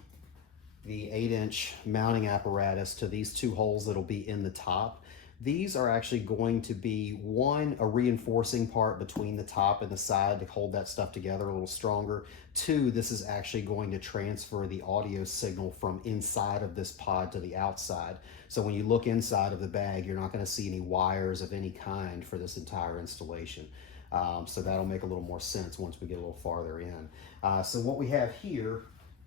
the 8-inch mounting apparatus to these 2 holes that'll be in the top. These are actually going to be, one, a reinforcing part between the top and the side to hold that stuff together a little stronger. 2, this is actually going to transfer the audio signal from inside of this pod to the outside. So when you look inside of the bag, you're not going to see any wires of any kind for this entire installation. So that'll make a little more sense once we get a little farther in. So what we have here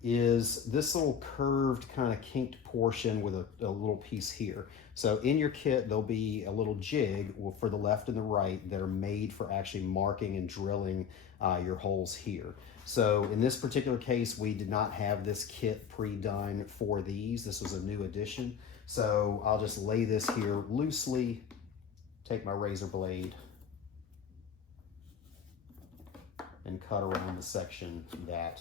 is this little curved kind of kinked portion with a little piece here. So in your kit, there'll be a little jig for the left and the right that are made for actually marking and drilling your holes here. So in this particular case, we did not have this kit pre-done for these. This was a new addition. So I'll just lay this here loosely, take my razor blade, and cut around the section that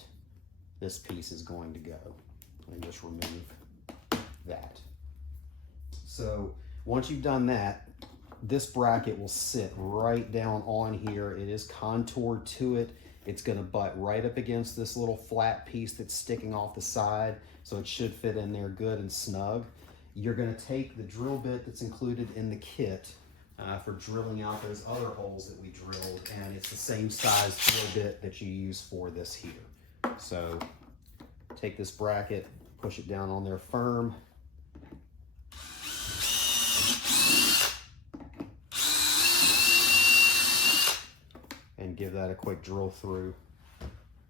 this piece is going to go, and just remove that. So once you've done that, this bracket will sit right down on here. It is contoured to it. It's going to butt right up against this little flat piece that's sticking off the side, so it should fit in there good and snug. You're going to take the drill bit that's included in the kit for drilling out those other holes that we drilled, and it's the same size drill bit that you use for this here. So take this bracket, push it down on there firm. And give that a quick drill through.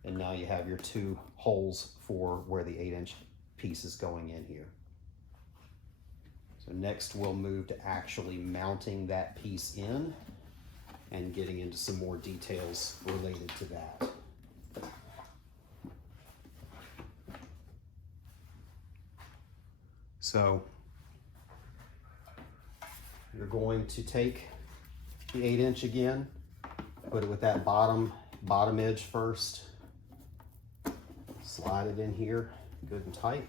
And now you have your 2 holes for where the 8-inch piece is going in here. So next we'll move to actually mounting that piece in and getting into some more details related to that. So you're going to take the 8-inch again, put it with that bottom edge first, slide it in here good and tight,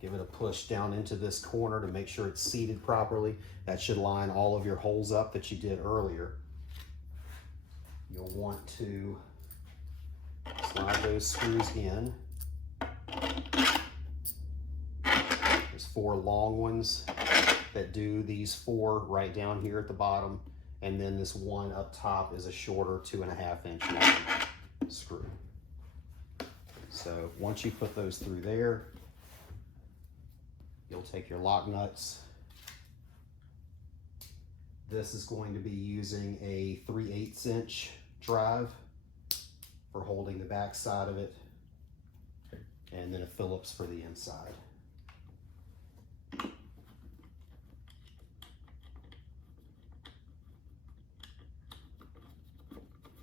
give it a push down into this corner to make sure it's seated properly. That should line all of your holes up that you did earlier. You'll want to slide those screws in. There's 4 long ones that do these 4 right down here at the bottom, and then this one up top is a shorter 2.5-inch long screw. So once you put those through there, you'll take your lock nuts. This is going to be using a 3/8-inch drive for holding the back side of it, and then a Phillips for the inside.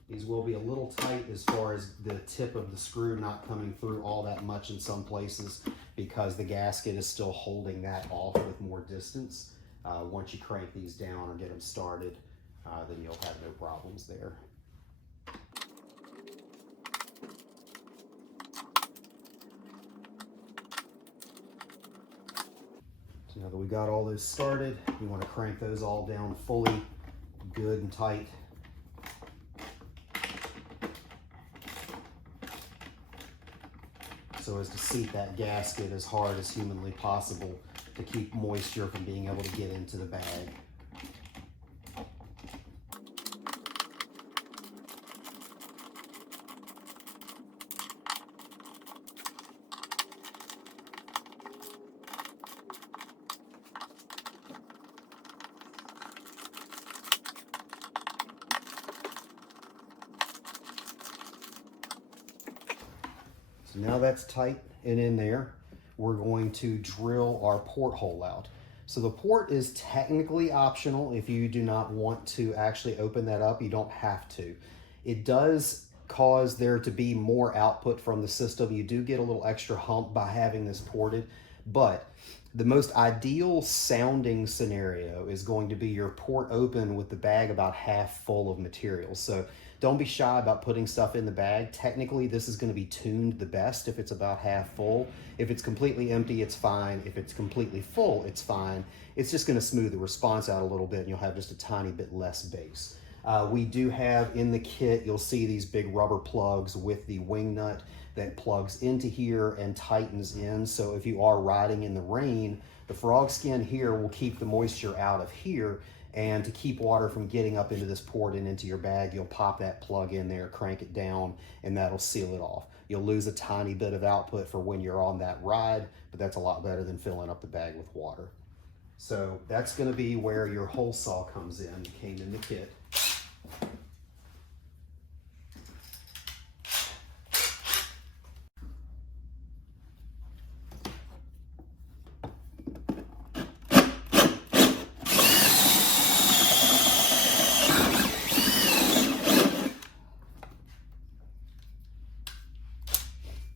These will be a little tight as far as the tip of the screw not coming through all that much in some places, because the gasket is still holding that off with more distance. Once you crank these down or get them started, then you'll have no problems there. So now that we got all those started, you want to crank those all down fully, good and tight. So as to seat that gasket as hard as humanly possible to keep moisture from being able to get into the bag. So now that's tight and in there, we're going to drill our porthole out. So the port is technically optional. If you do not want to actually open that up, you don't have to. It does cause there to be more output from the system. You do get a little extra hump by having this ported, but the most ideal sounding scenario is going to be your port open with the bag about half full of material. So don't be shy about putting stuff in the bag. Technically, this is going to be tuned the best if it's about half full. If it's completely empty, it's fine. If it's completely full, it's fine. It's just going to smooth the response out a little bit, and you'll have just a tiny bit less bass. We do have in the kit, you'll see these big rubber plugs with the wing nut that plugs into here and tightens in. So if you are riding in the rain, the frog skin here will keep the moisture out of here, and to keep water from getting up into this port and into your bag, you'll pop that plug in there, crank it down, and that'll seal it off. You'll lose a tiny bit of output for when you're on that ride, but that's a lot better than filling up the bag with water. So that's going to be where your hole saw comes in. It came in the kit.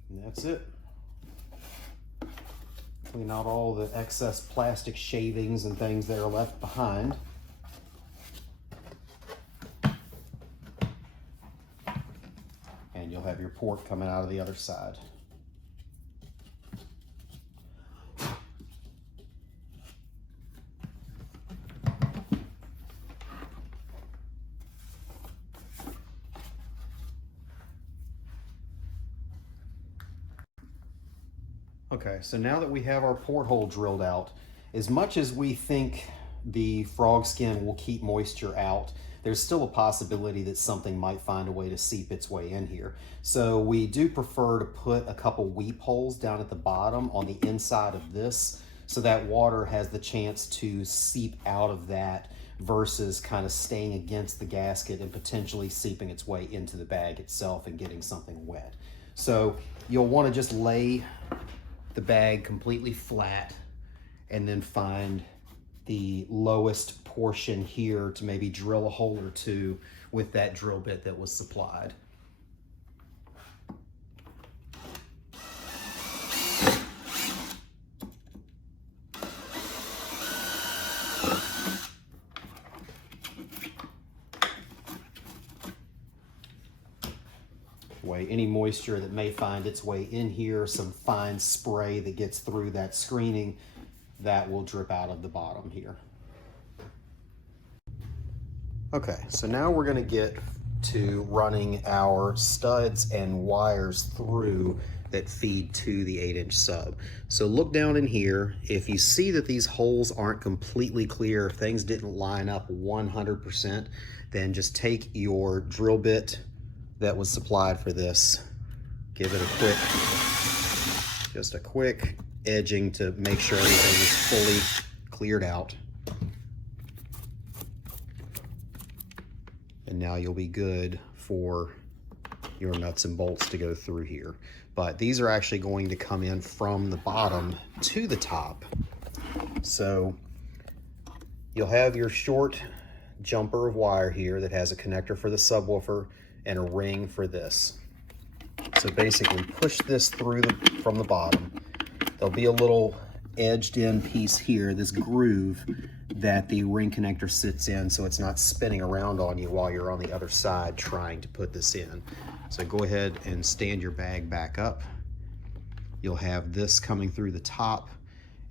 And that's it. Clean out all the excess plastic shavings and things that are left behind. And you'll have your port coming out of the other side. Okay, so now that we have our porthole drilled out, as much as we think the frog skin will keep moisture out, there's still a possibility that something might find a way to seep its way in here. So we do prefer to put a couple weep holes down at the bottom on the inside of this, so that water has the chance to seep out of that versus kind of staying against the gasket and potentially seeping its way into the bag itself and getting something wet. So you'll want to just lay the bag completely flat and then find the lowest portion here to maybe drill a hole or two with that drill bit that was supplied. Any moisture that may find its way in here, some fine spray that gets through that screening, that will drip out of the bottom here. Okay, so now we're going to get to running our studs and wires through that feed to the 8-inch sub. So look down in here. If you see that these holes aren't completely clear, if things didn't line up 100%, then just take your drill bit that was supplied for this, give it a quick edging to make sure everything is fully cleared out. And now you'll be good for your nuts and bolts to go through here. But these are actually going to come in from the bottom to the top. So you'll have your short jumper of wire here that has a connector for the subwoofer and a ring for this. So basically push this through from the bottom. There'll be a little edged in piece here, this groove that the ring connector sits in, so it's not spinning around on you while you're on the other side trying to put this in. So go ahead and stand your bag back up. You'll have this coming through the top,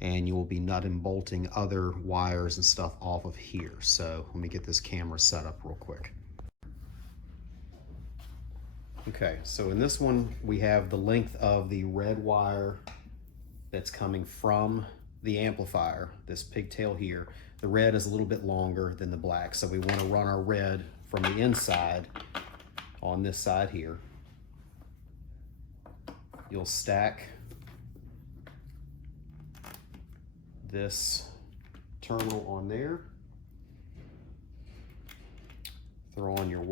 and you will be nut and bolting other wires and stuff off of here. So let me get this camera set up real quick. Okay, so in this one, we have the length of the red wire that's coming from the amplifier, this pigtail here. The red is a little bit longer than the black, so we want to run our red from the inside on this side here. You'll stack this terminal on there. Throw your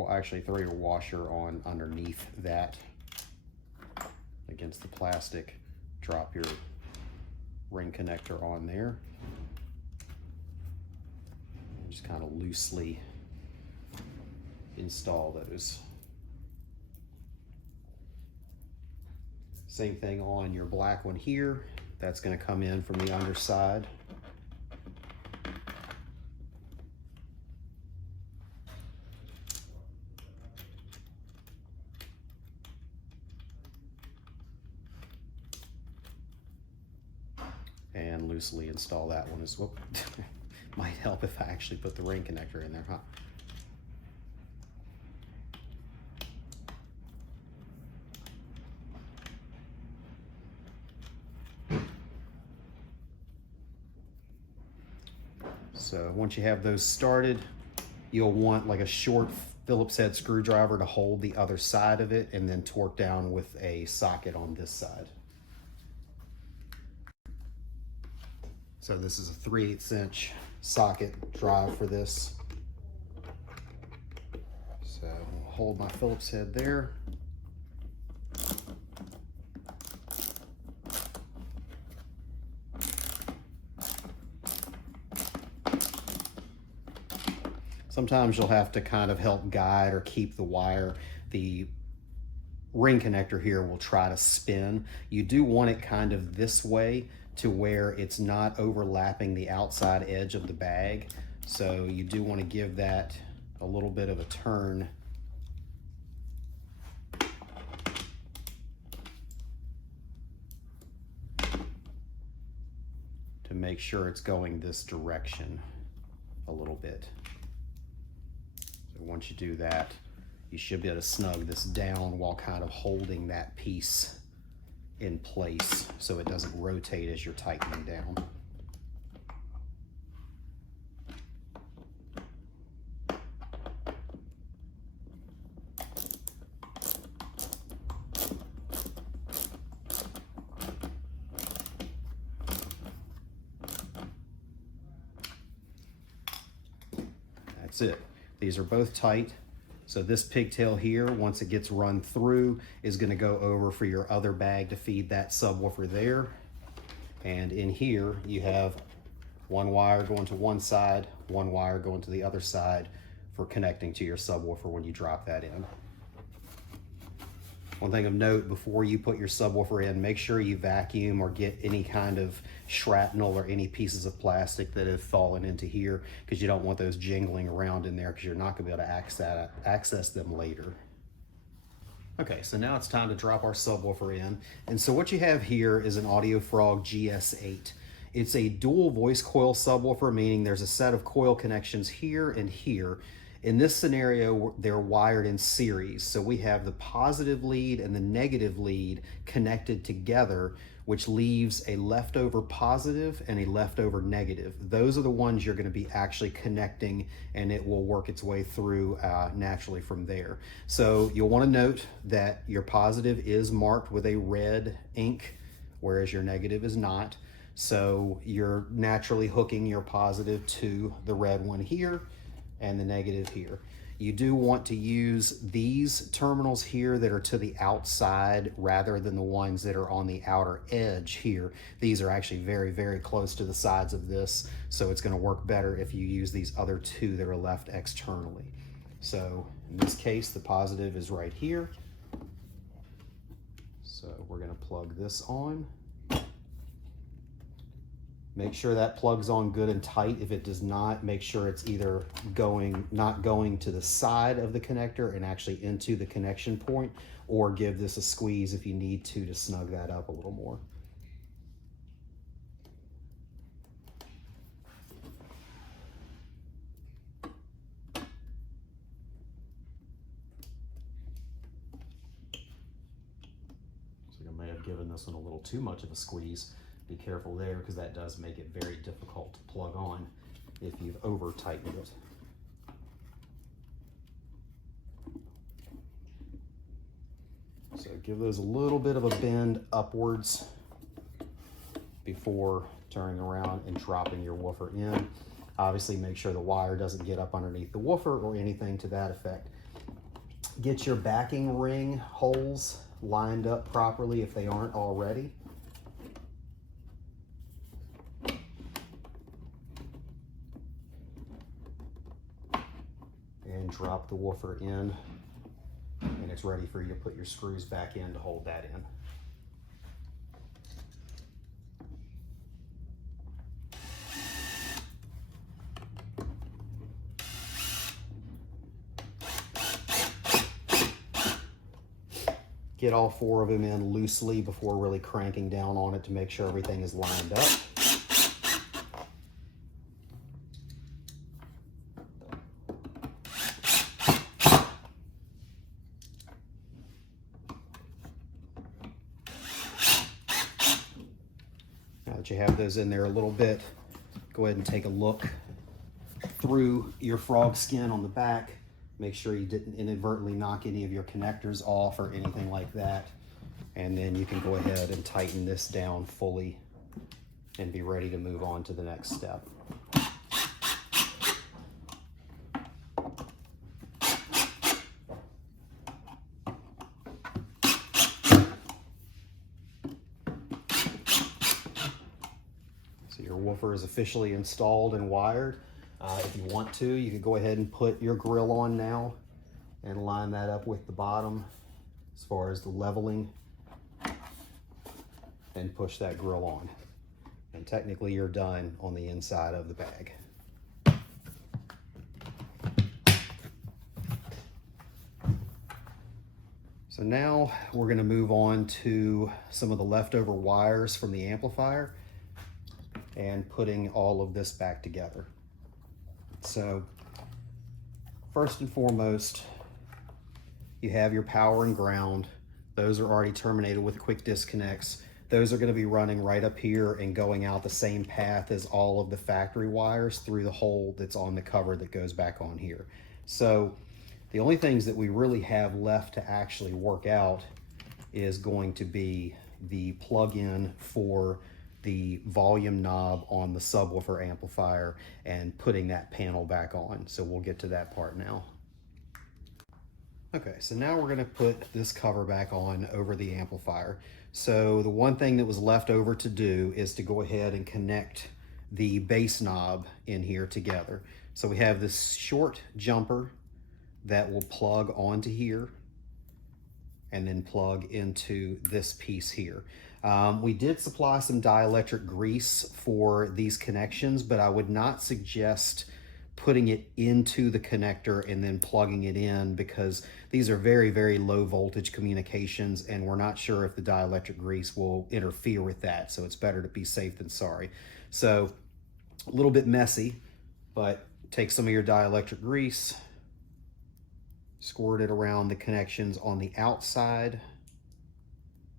washer on underneath that against the plastic. Drop your ring connector on there. And just kind of loosely install those. Same thing on your black one here. That's going to come in from the underside. loosely install that one as well. Might help if I actually put the ring connector in there, huh? So once you have those started, you'll want like a short Phillips head screwdriver to hold the other side of it and then torque down with a socket on this side. So this is a 3/8 inch socket drive for this. So I'll hold my Phillips head there. Sometimes you'll have to kind of help guide or keep the wire. The ring connector here will try to spin. You do want it kind of this way to where it's not overlapping the outside edge of the bag. So you do want to give that a little bit of a turn. To make sure it's going this direction a little bit. So once you do that, you should be able to snug this down while kind of holding that piece in place so it doesn't rotate as you're tightening down. That's it. These are both tight. So this pigtail here, once it gets run through, is going to go over for your other bag to feed that subwoofer there. And in here, you have one wire going to one side, one wire going to the other side for connecting to your subwoofer when you drop that in. One thing of note, before you put your subwoofer in, make sure you vacuum or get any kind of shrapnel or any pieces of plastic that have fallen into here, because you don't want those jingling around in there because you're not going to be able to access them later. Okay, so now it's time to drop our subwoofer in. And so what you have here is an Audio Frog GS8. It's a dual voice coil subwoofer, meaning there's a set of coil connections here and here. In this scenario, they're wired in series. So we have the positive lead and the negative lead connected together, which leaves a leftover positive and a leftover negative. Those are the ones you're going to be actually connecting, and it will work its way through naturally from there. So you'll want to note that your positive is marked with a red ink, whereas your negative is not. So you're naturally hooking your positive to the red one here and the negative here. You do want to use these terminals here that are to the outside rather than the ones that are on the outer edge here. These are actually very, very close to the sides of this, so it's going to work better if you use these other two that are left externally. So in this case, the positive is right here. So we're going to plug this on. Make sure that plugs on good and tight. If it does not, make sure it's either not going to the side of the connector and actually into the connection point, or give this a squeeze if you need to snug that up a little more. So I may have given this one a little too much of a squeeze. Be careful there, because that does make it very difficult to plug on if you've over tightened it. So give those a little bit of a bend upwards before turning around and dropping your woofer in. Obviously make sure the wire doesn't get up underneath the woofer or anything to that effect. Get your backing ring holes lined up properly if they aren't already. And drop the woofer in, and it's ready for you to put your screws back in to hold that in. Get all four of them in loosely before really cranking down on it to make sure everything is lined up. once you have those in there a little bit, go ahead and take a look through your frog skin on the back. Make sure you didn't inadvertently knock any of your connectors off or anything like that. And then you can go ahead and tighten this down fully and be ready to move on to the next step. So your woofer is officially installed and wired. If you want to, you can go ahead and put your grill on now and line that up with the bottom as far as the leveling, and push that grill on. And technically you're done on the inside of the bag. So now we're going to move on to some of the leftover wires from the amplifier and putting all of this back together. So first and foremost, you have your power and ground. Those are already terminated with quick disconnects. Those are going to be running right up here and going out the same path as all of the factory wires through the hole that's on the cover that goes back on here. So the only things that we really have left to actually work out is going to be the plug-in for the volume knob on the subwoofer amplifier and putting that panel back on. So we'll get to that part now. Okay, so now we're going to put this cover back on over the amplifier. So the one thing that was left over to do is to go ahead and connect the bass knob in here together. So we have this short jumper that will plug onto here and then plug into this piece here. We did supply some dielectric grease for these connections, but I would not suggest putting it into the connector and then plugging it in, because these are very, very low voltage communications and we're not sure if the dielectric grease will interfere with that. So it's better to be safe than sorry. So a little bit messy, but take some of your dielectric grease, squirt it around the connections on the outside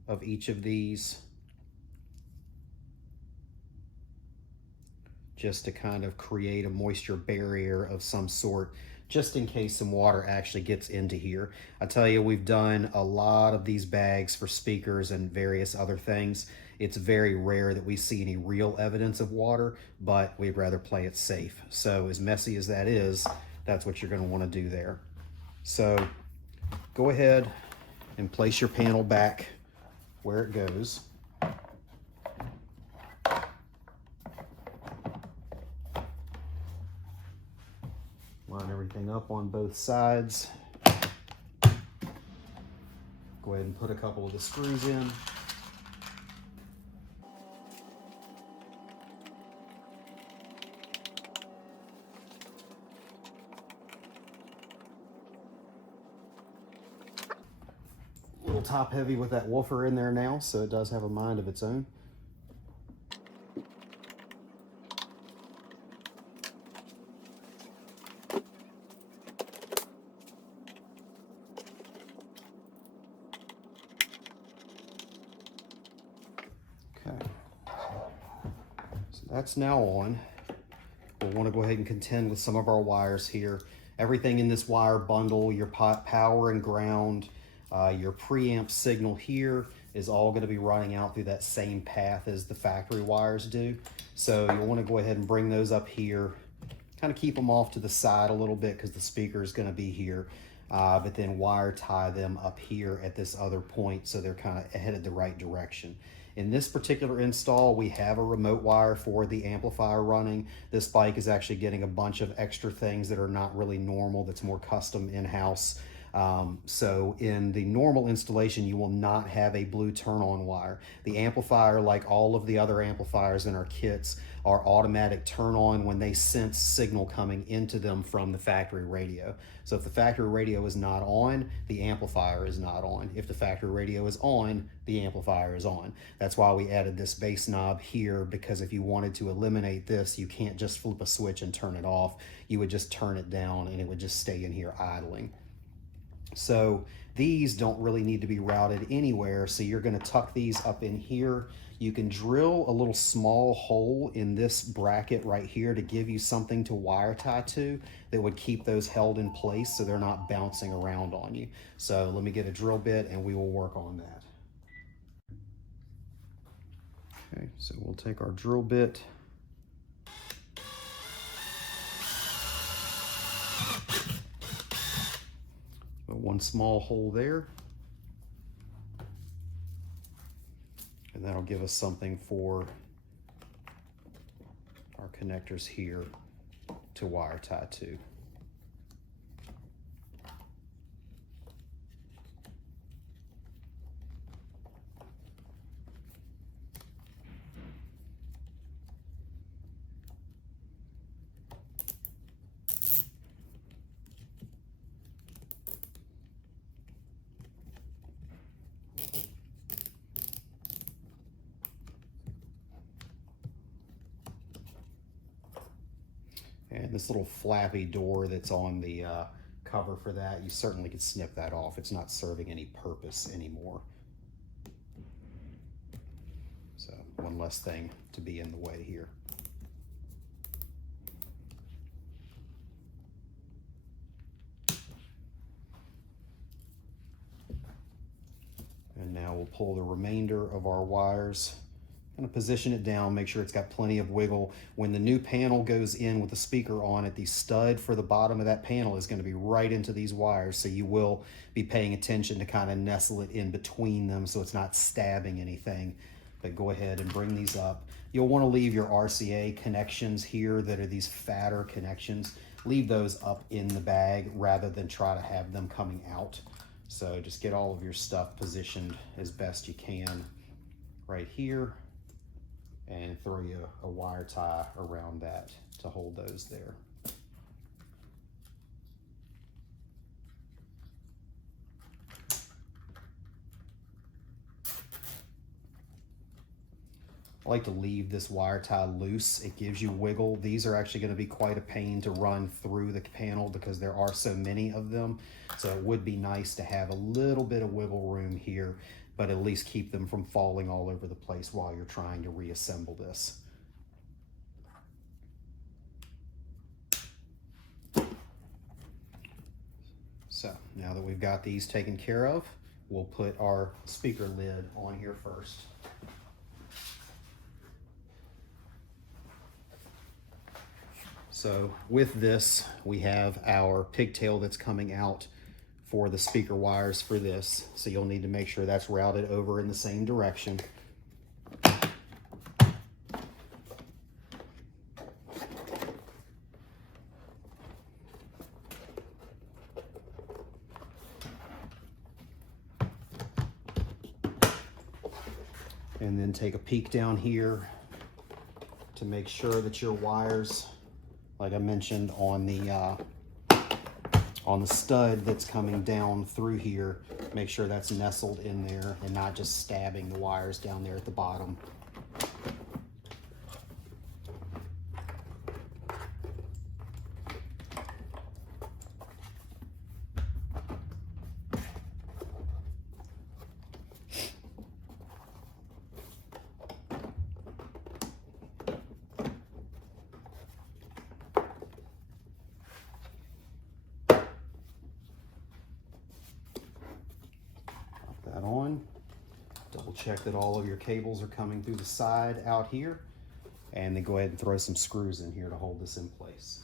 of each of these, just to kind of create a moisture barrier of some sort, just in case some water actually gets into here. I tell you, we've done a lot of these bags for speakers and various other things. It's very rare that we see any real evidence of water, but we'd rather play it safe. So as messy as that is, that's what you're going to want to do there. So go ahead and place your panel back where it goes. Line everything up on both sides. Go ahead and put a couple of the screws in. A little top heavy with that woofer in there now, so it does have a mind of its own. Okay, so that's now on. We'll want to go ahead and contend with some of our wires here. Everything in this wire bundle, your power and ground, your preamp signal here is all going to be running out through that same path as the factory wires do. So you'll want to go ahead and bring those up here, kind of keep them off to the side a little bit because the speaker is going to be here, but then wire tie them up here at this other point so they're kind of headed the right direction. In this particular install, we have a remote wire for the amplifier running. This bike is actually getting a bunch of extra things that are not really normal, that's more custom in-house. So in the normal installation, you will not have a blue turn-on wire. The amplifier, like all of the other amplifiers in our kits, are automatic turn-on when they sense signal coming into them from the factory radio. So if the factory radio is not on, the amplifier is not on. If the factory radio is on, the amplifier is on. That's why we added this bass knob here, because if you wanted to eliminate this, you can't just flip a switch and turn it off. You would just turn it down and it would just stay in here idling. So these don't really need to be routed anywhere. So you're going to tuck these up in here. You can drill a little small hole in this bracket right here to give you something to wire tie to that would keep those held in place so they're not bouncing around on you. So let me get a drill bit and we will work on that. Okay, so we'll take our drill bit. Put one small hole there. And that'll give us something for our connectors here to wire tie to. And this little flappy door that's on the cover for that, you certainly could snip that off. It's not serving any purpose anymore. So one less thing to be in the way here. And now we'll pull the remainder of our wires. Kind of position it down, make sure it's got plenty of wiggle. When the new panel goes in with the speaker on it, the stud for the bottom of that panel is going to be right into these wires, so you will be paying attention to kind of nestle it in between them so it's not stabbing anything. But go ahead and bring these up. You'll want to leave your RCA connections here that are these fatter connections. Leave those up in the bag rather than try to have them coming out. So just get all of your stuff positioned as best you can right here. And throw you a wire tie around that to hold those there. I like to leave this wire tie loose. It gives you wiggle. These are actually going to be quite a pain to run through the panel because there are so many of them. So it would be nice to have a little bit of wiggle room here, but at least keep them from falling all over the place while you're trying to reassemble this. So now that we've got these taken care of, we'll put our speaker lid on here first. So with this, we have our pigtail that's coming out for the speaker wires for this. So you'll need to make sure that's routed over in the same direction. And then take a peek down here to make sure that your wires, like I mentioned on the stud that's coming down through here, make sure that's nestled in there and not just stabbing the wires down there at the bottom. That on. Double check that all of your cables are coming through the side out here, and then go ahead and throw some screws in here to hold this in place.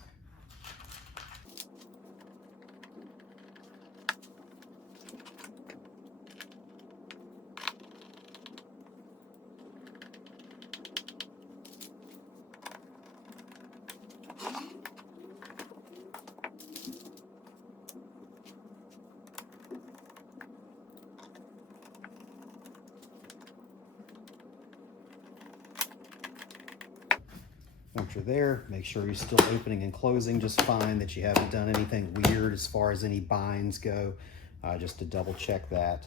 Once you're there, make sure you're still opening and closing just fine, that you haven't done anything weird as far as any binds go, just to double check that.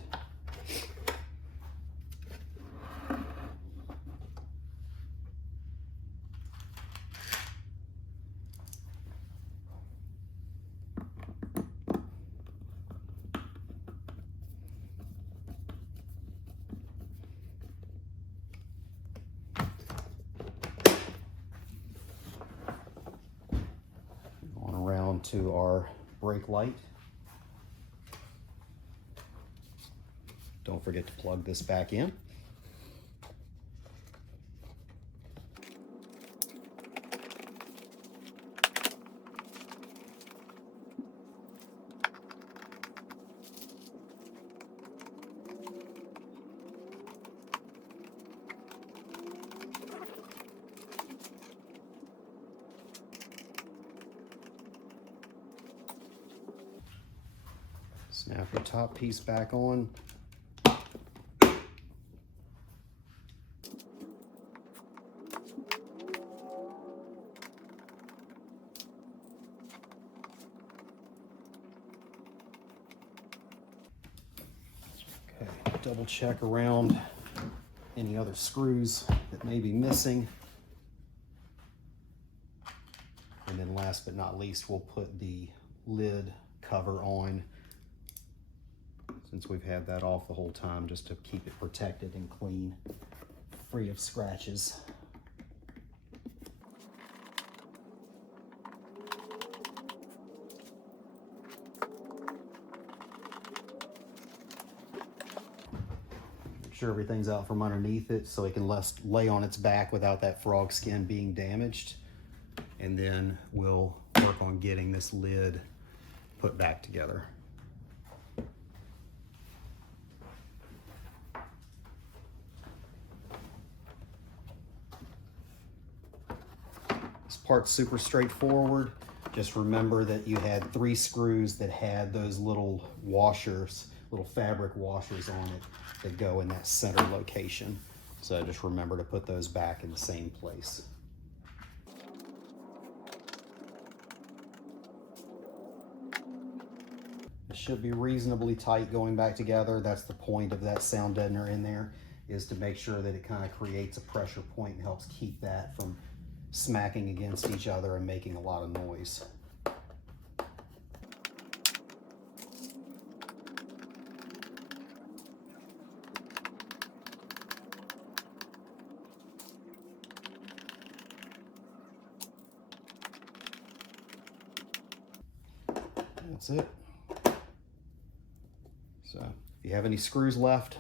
to our brake light. Don't forget to plug this back in. Snap the top piece back on. Okay, double check around any other screws that may be missing. And then last but not least, we'll put the lid cover on, since we've had that off the whole time, just to keep it protected and clean, free of scratches. Make sure everything's out from underneath it so it can lay on its back without that frog skin being damaged. And then we'll work on getting this lid put back together. This part's super straightforward. Just remember that you had 3 screws that had those little washers, little fabric washers on it that go in that center location. So just remember to put those back in the same place. It should be reasonably tight going back together. That's the point of that sound deadener in there, is to make sure that it kind of creates a pressure point and helps keep that from smacking against each other and making a lot of noise. That's it. So if you have any screws left,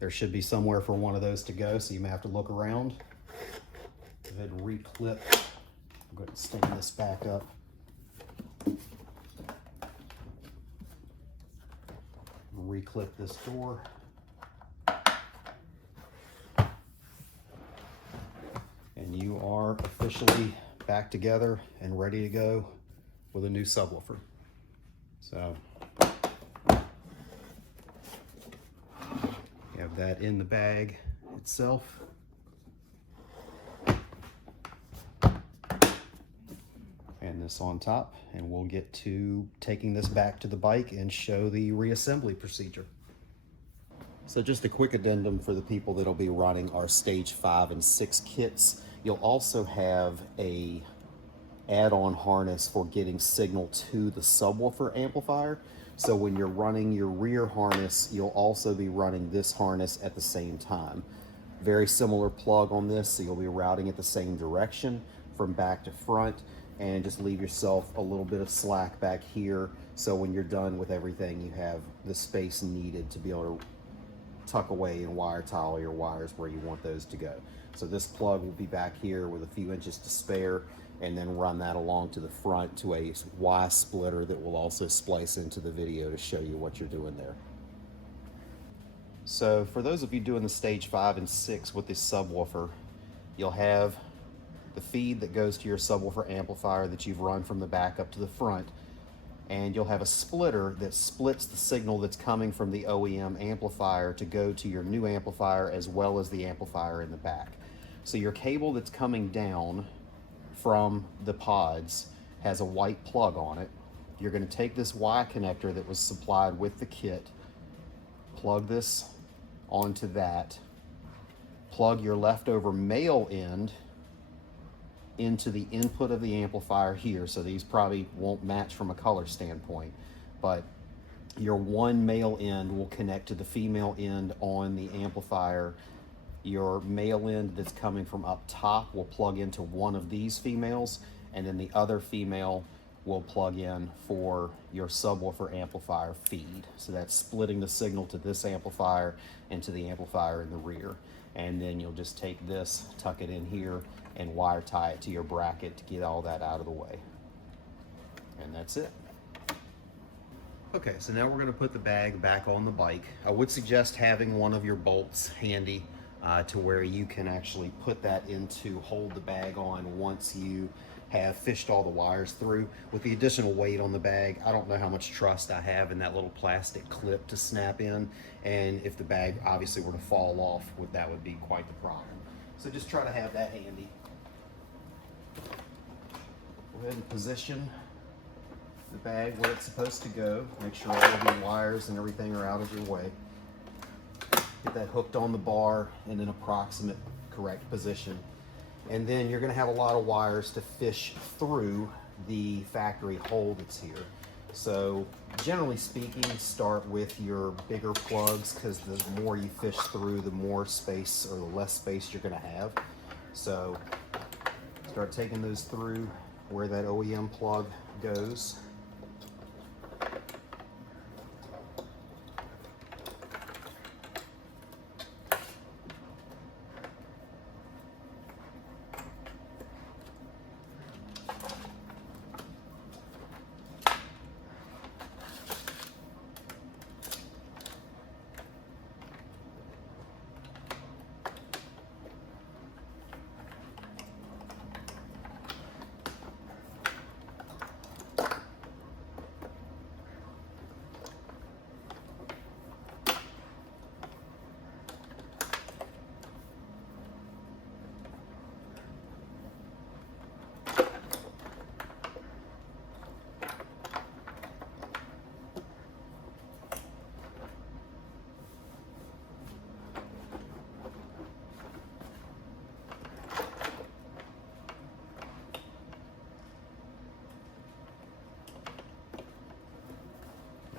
there should be somewhere for one of those to go, so you may have to look around. Go ahead and reclip. I'm going to stand this back up. Reclip this door. And you are officially back together and ready to go with a new subwoofer. So you have that in the bag itself. And this on top, and we'll get to taking this back to the bike and show the reassembly procedure. So just a quick addendum for the people that'll be running our stage 5 and 6 kits. You'll also have a add-on harness for getting signal to the subwoofer amplifier. So when you're running your rear harness, you'll also be running this harness at the same time. Very similar plug on this, so you'll be routing it the same direction from back to front, and just leave yourself a little bit of slack back here, so when you're done with everything, you have the space needed to be able to tuck away and wire tile your wires where you want those to go. So this plug will be back here with a few inches to spare, and then run that along to the front to a Y splitter that will also splice into the video to show you what you're doing there. So for those of you doing the stage 5 and 6 with this subwoofer, you'll have the feed that goes to your subwoofer amplifier that you've run from the back up to the front, and you'll have a splitter that splits the signal that's coming from the OEM amplifier to go to your new amplifier as well as the amplifier in the back. So your cable that's coming down from the pods has a white plug on it. You're going to take this Y connector that was supplied with the kit, plug this onto that, plug your leftover male end into the input of the amplifier here. So these probably won't match from a color standpoint, but your one male end will connect to the female end on the amplifier. Your male end that's coming from up top will plug into one of these females, and then the other female will plug in for your subwoofer amplifier feed. So that's splitting the signal to this amplifier and to the amplifier in the rear. And then you'll just take this, tuck it in here, and wire tie it to your bracket to get all that out of the way. And that's it. Okay, so now we're going to put the bag back on the bike. I would suggest having one of your bolts handy to where you can actually put that in to hold the bag on once you have fished all the wires through. With the additional weight on the bag, I don't know how much trust I have in that little plastic clip to snap in, and if the bag obviously were to fall off, that would be quite the problem. So just try to have that handy. Go ahead and position the bag where it's supposed to go. Make sure all of your wires and everything are out of your way. Get that hooked on the bar in an approximate correct position. And then you're going to have a lot of wires to fish through the factory hole that's here. So generally speaking, start with your bigger plugs, because the more you fish through, the more space or the less space you're going to have. So start taking those through where that OEM plug goes.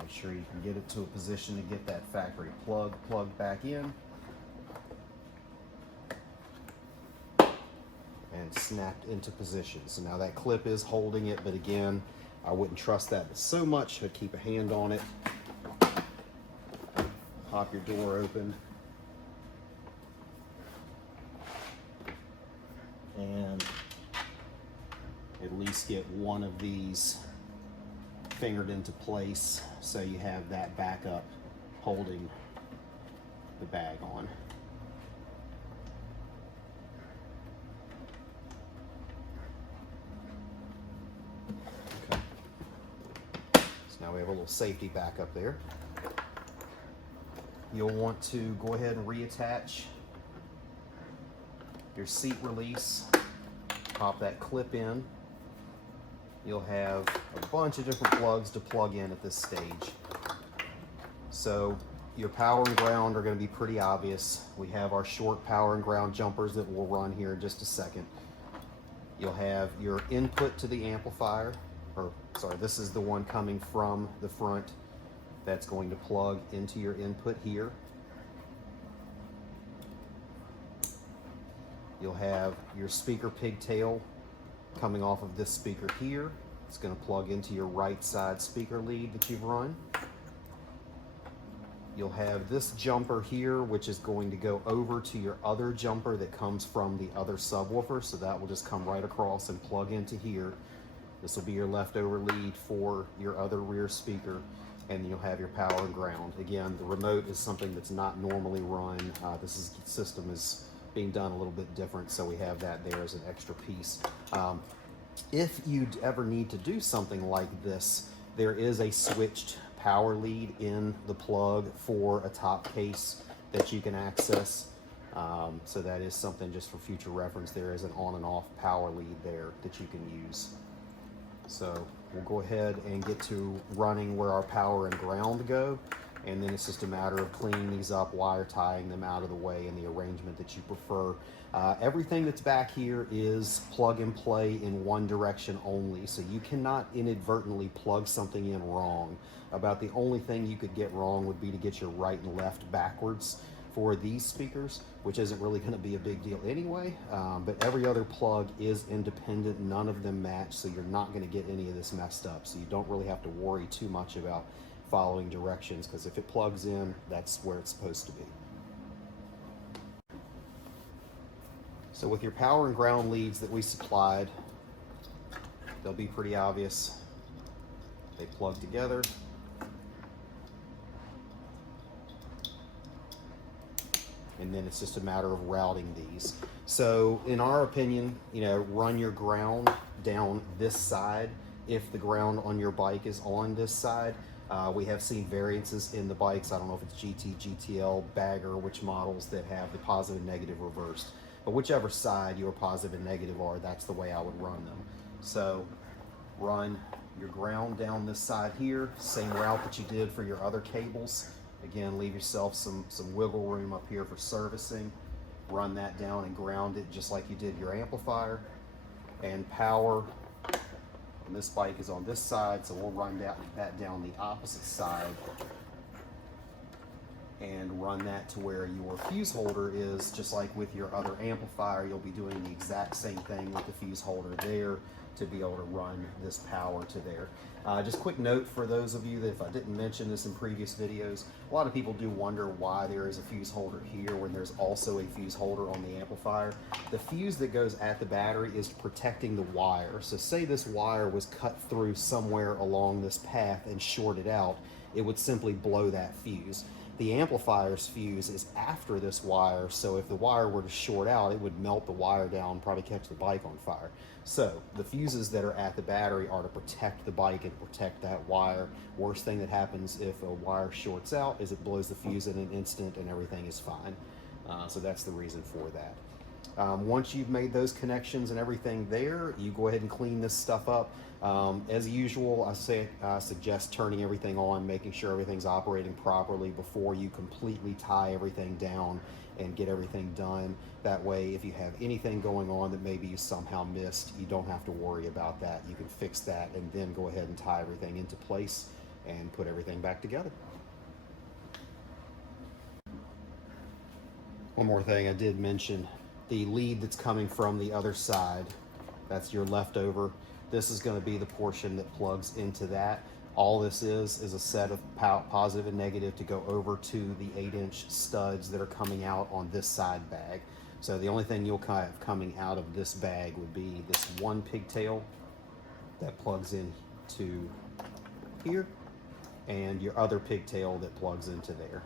Make sure you can get it to a position to get that factory plug plugged back in. And snapped into position. So now that clip is holding it, but again, I wouldn't trust that so much. I'd keep a hand on it. Pop your door open. And at least get one of these fingered into place so you have that backup holding the bag on. Okay. So now we have a little safety backup there. You'll want to go ahead and reattach your seat release. Pop that clip in. You'll have a bunch of different plugs to plug in at this stage. So your power and ground are going to be pretty obvious. We have our short power and ground jumpers that we'll run here in just a second. You'll have your input to the amplifier, or sorry, this is the one coming from the front that's going to plug into your input here. You'll have your speaker pigtail coming off of this speaker here. It's going to plug into your right side speaker lead that you've run. You'll have this jumper here, which is going to go over to your other jumper that comes from the other subwoofer. So that will just come right across and plug into here. This will be your leftover lead for your other rear speaker. And you'll have your power and ground. Again, the remote is something that's not normally run. This system is being done a little bit different, so we have that there as an extra piece. If you ever need to do something like this, there is a switched power lead in the plug for a top case that you can access. So that is something just for future reference. There is an on and off power lead there that you can use. So we'll go ahead and get to running where our power and ground go. And then it's just a matter of cleaning these up, wire tying them out of the way in the arrangement that you prefer. Everything that's back here is plug and play in one direction only, so you cannot inadvertently plug something in wrong. About the only thing you could get wrong would be to get your right and left backwards. for these speakers, which isn't really going to be a big deal anyway, but every other plug is independent. None of them match, so you're not going to get any of this messed up. So you don't really have to worry too much about following directions, because if it plugs in, that's where it's supposed to be. So with your power and ground leads that we supplied, they'll be pretty obvious. They plug together. And then it's just a matter of routing these. So in our opinion, you know, run your ground down this side if the ground on your bike is on this side. We have seen variances in the bikes. I don't know if it's GT, GTL, Bagger, which models that have the positive and negative reversed. But whichever side your positive and negative are, that's the way I would run them. So run your ground down this side here, same route that you did for your other cables. Again, leave yourself some wiggle room up here for servicing. Run that down and ground it just like you did your amplifier. And power, and this bike is on this side, so we'll run that down the opposite side and run that to where your fuse holder is. Just like with your other amplifier, you'll be doing the exact same thing with the fuse holder there to be able to run this power to there. Just quick note for those of you that if I didn't mention this in previous videos, a lot of people do wonder why there is a fuse holder here when there's also a fuse holder on the amplifier. The fuse that goes at the battery is protecting the wire. So say this wire was cut through somewhere along this path and shorted out, it would simply blow that fuse. The amplifier's fuse is after this wire, so if the wire were to short out, it would melt the wire down, probably catch the bike on fire. So the fuses that are at the battery are to protect the bike and protect that wire. Worst thing that happens if a wire shorts out is it blows the fuse in an instant and everything is fine. So that's the reason for that. Once you've made those connections and everything there, you go ahead and clean this stuff up. As usual, I suggest turning everything on, making sure everything's operating properly before you completely tie everything down and get everything done. That way, if you have anything going on that maybe you somehow missed, you don't have to worry about that. You can fix that and then go ahead and tie everything into place and put everything back together. One more thing I did mention, the lead that's coming from the other side, that's your leftover. This is going to be the portion that plugs into that. All this is a set of positive and negative to go over to the 8-inch studs that are coming out on this side bag. So the only thing you'll have coming out of this bag would be this one pigtail that plugs in to here and your other pigtail that plugs into there.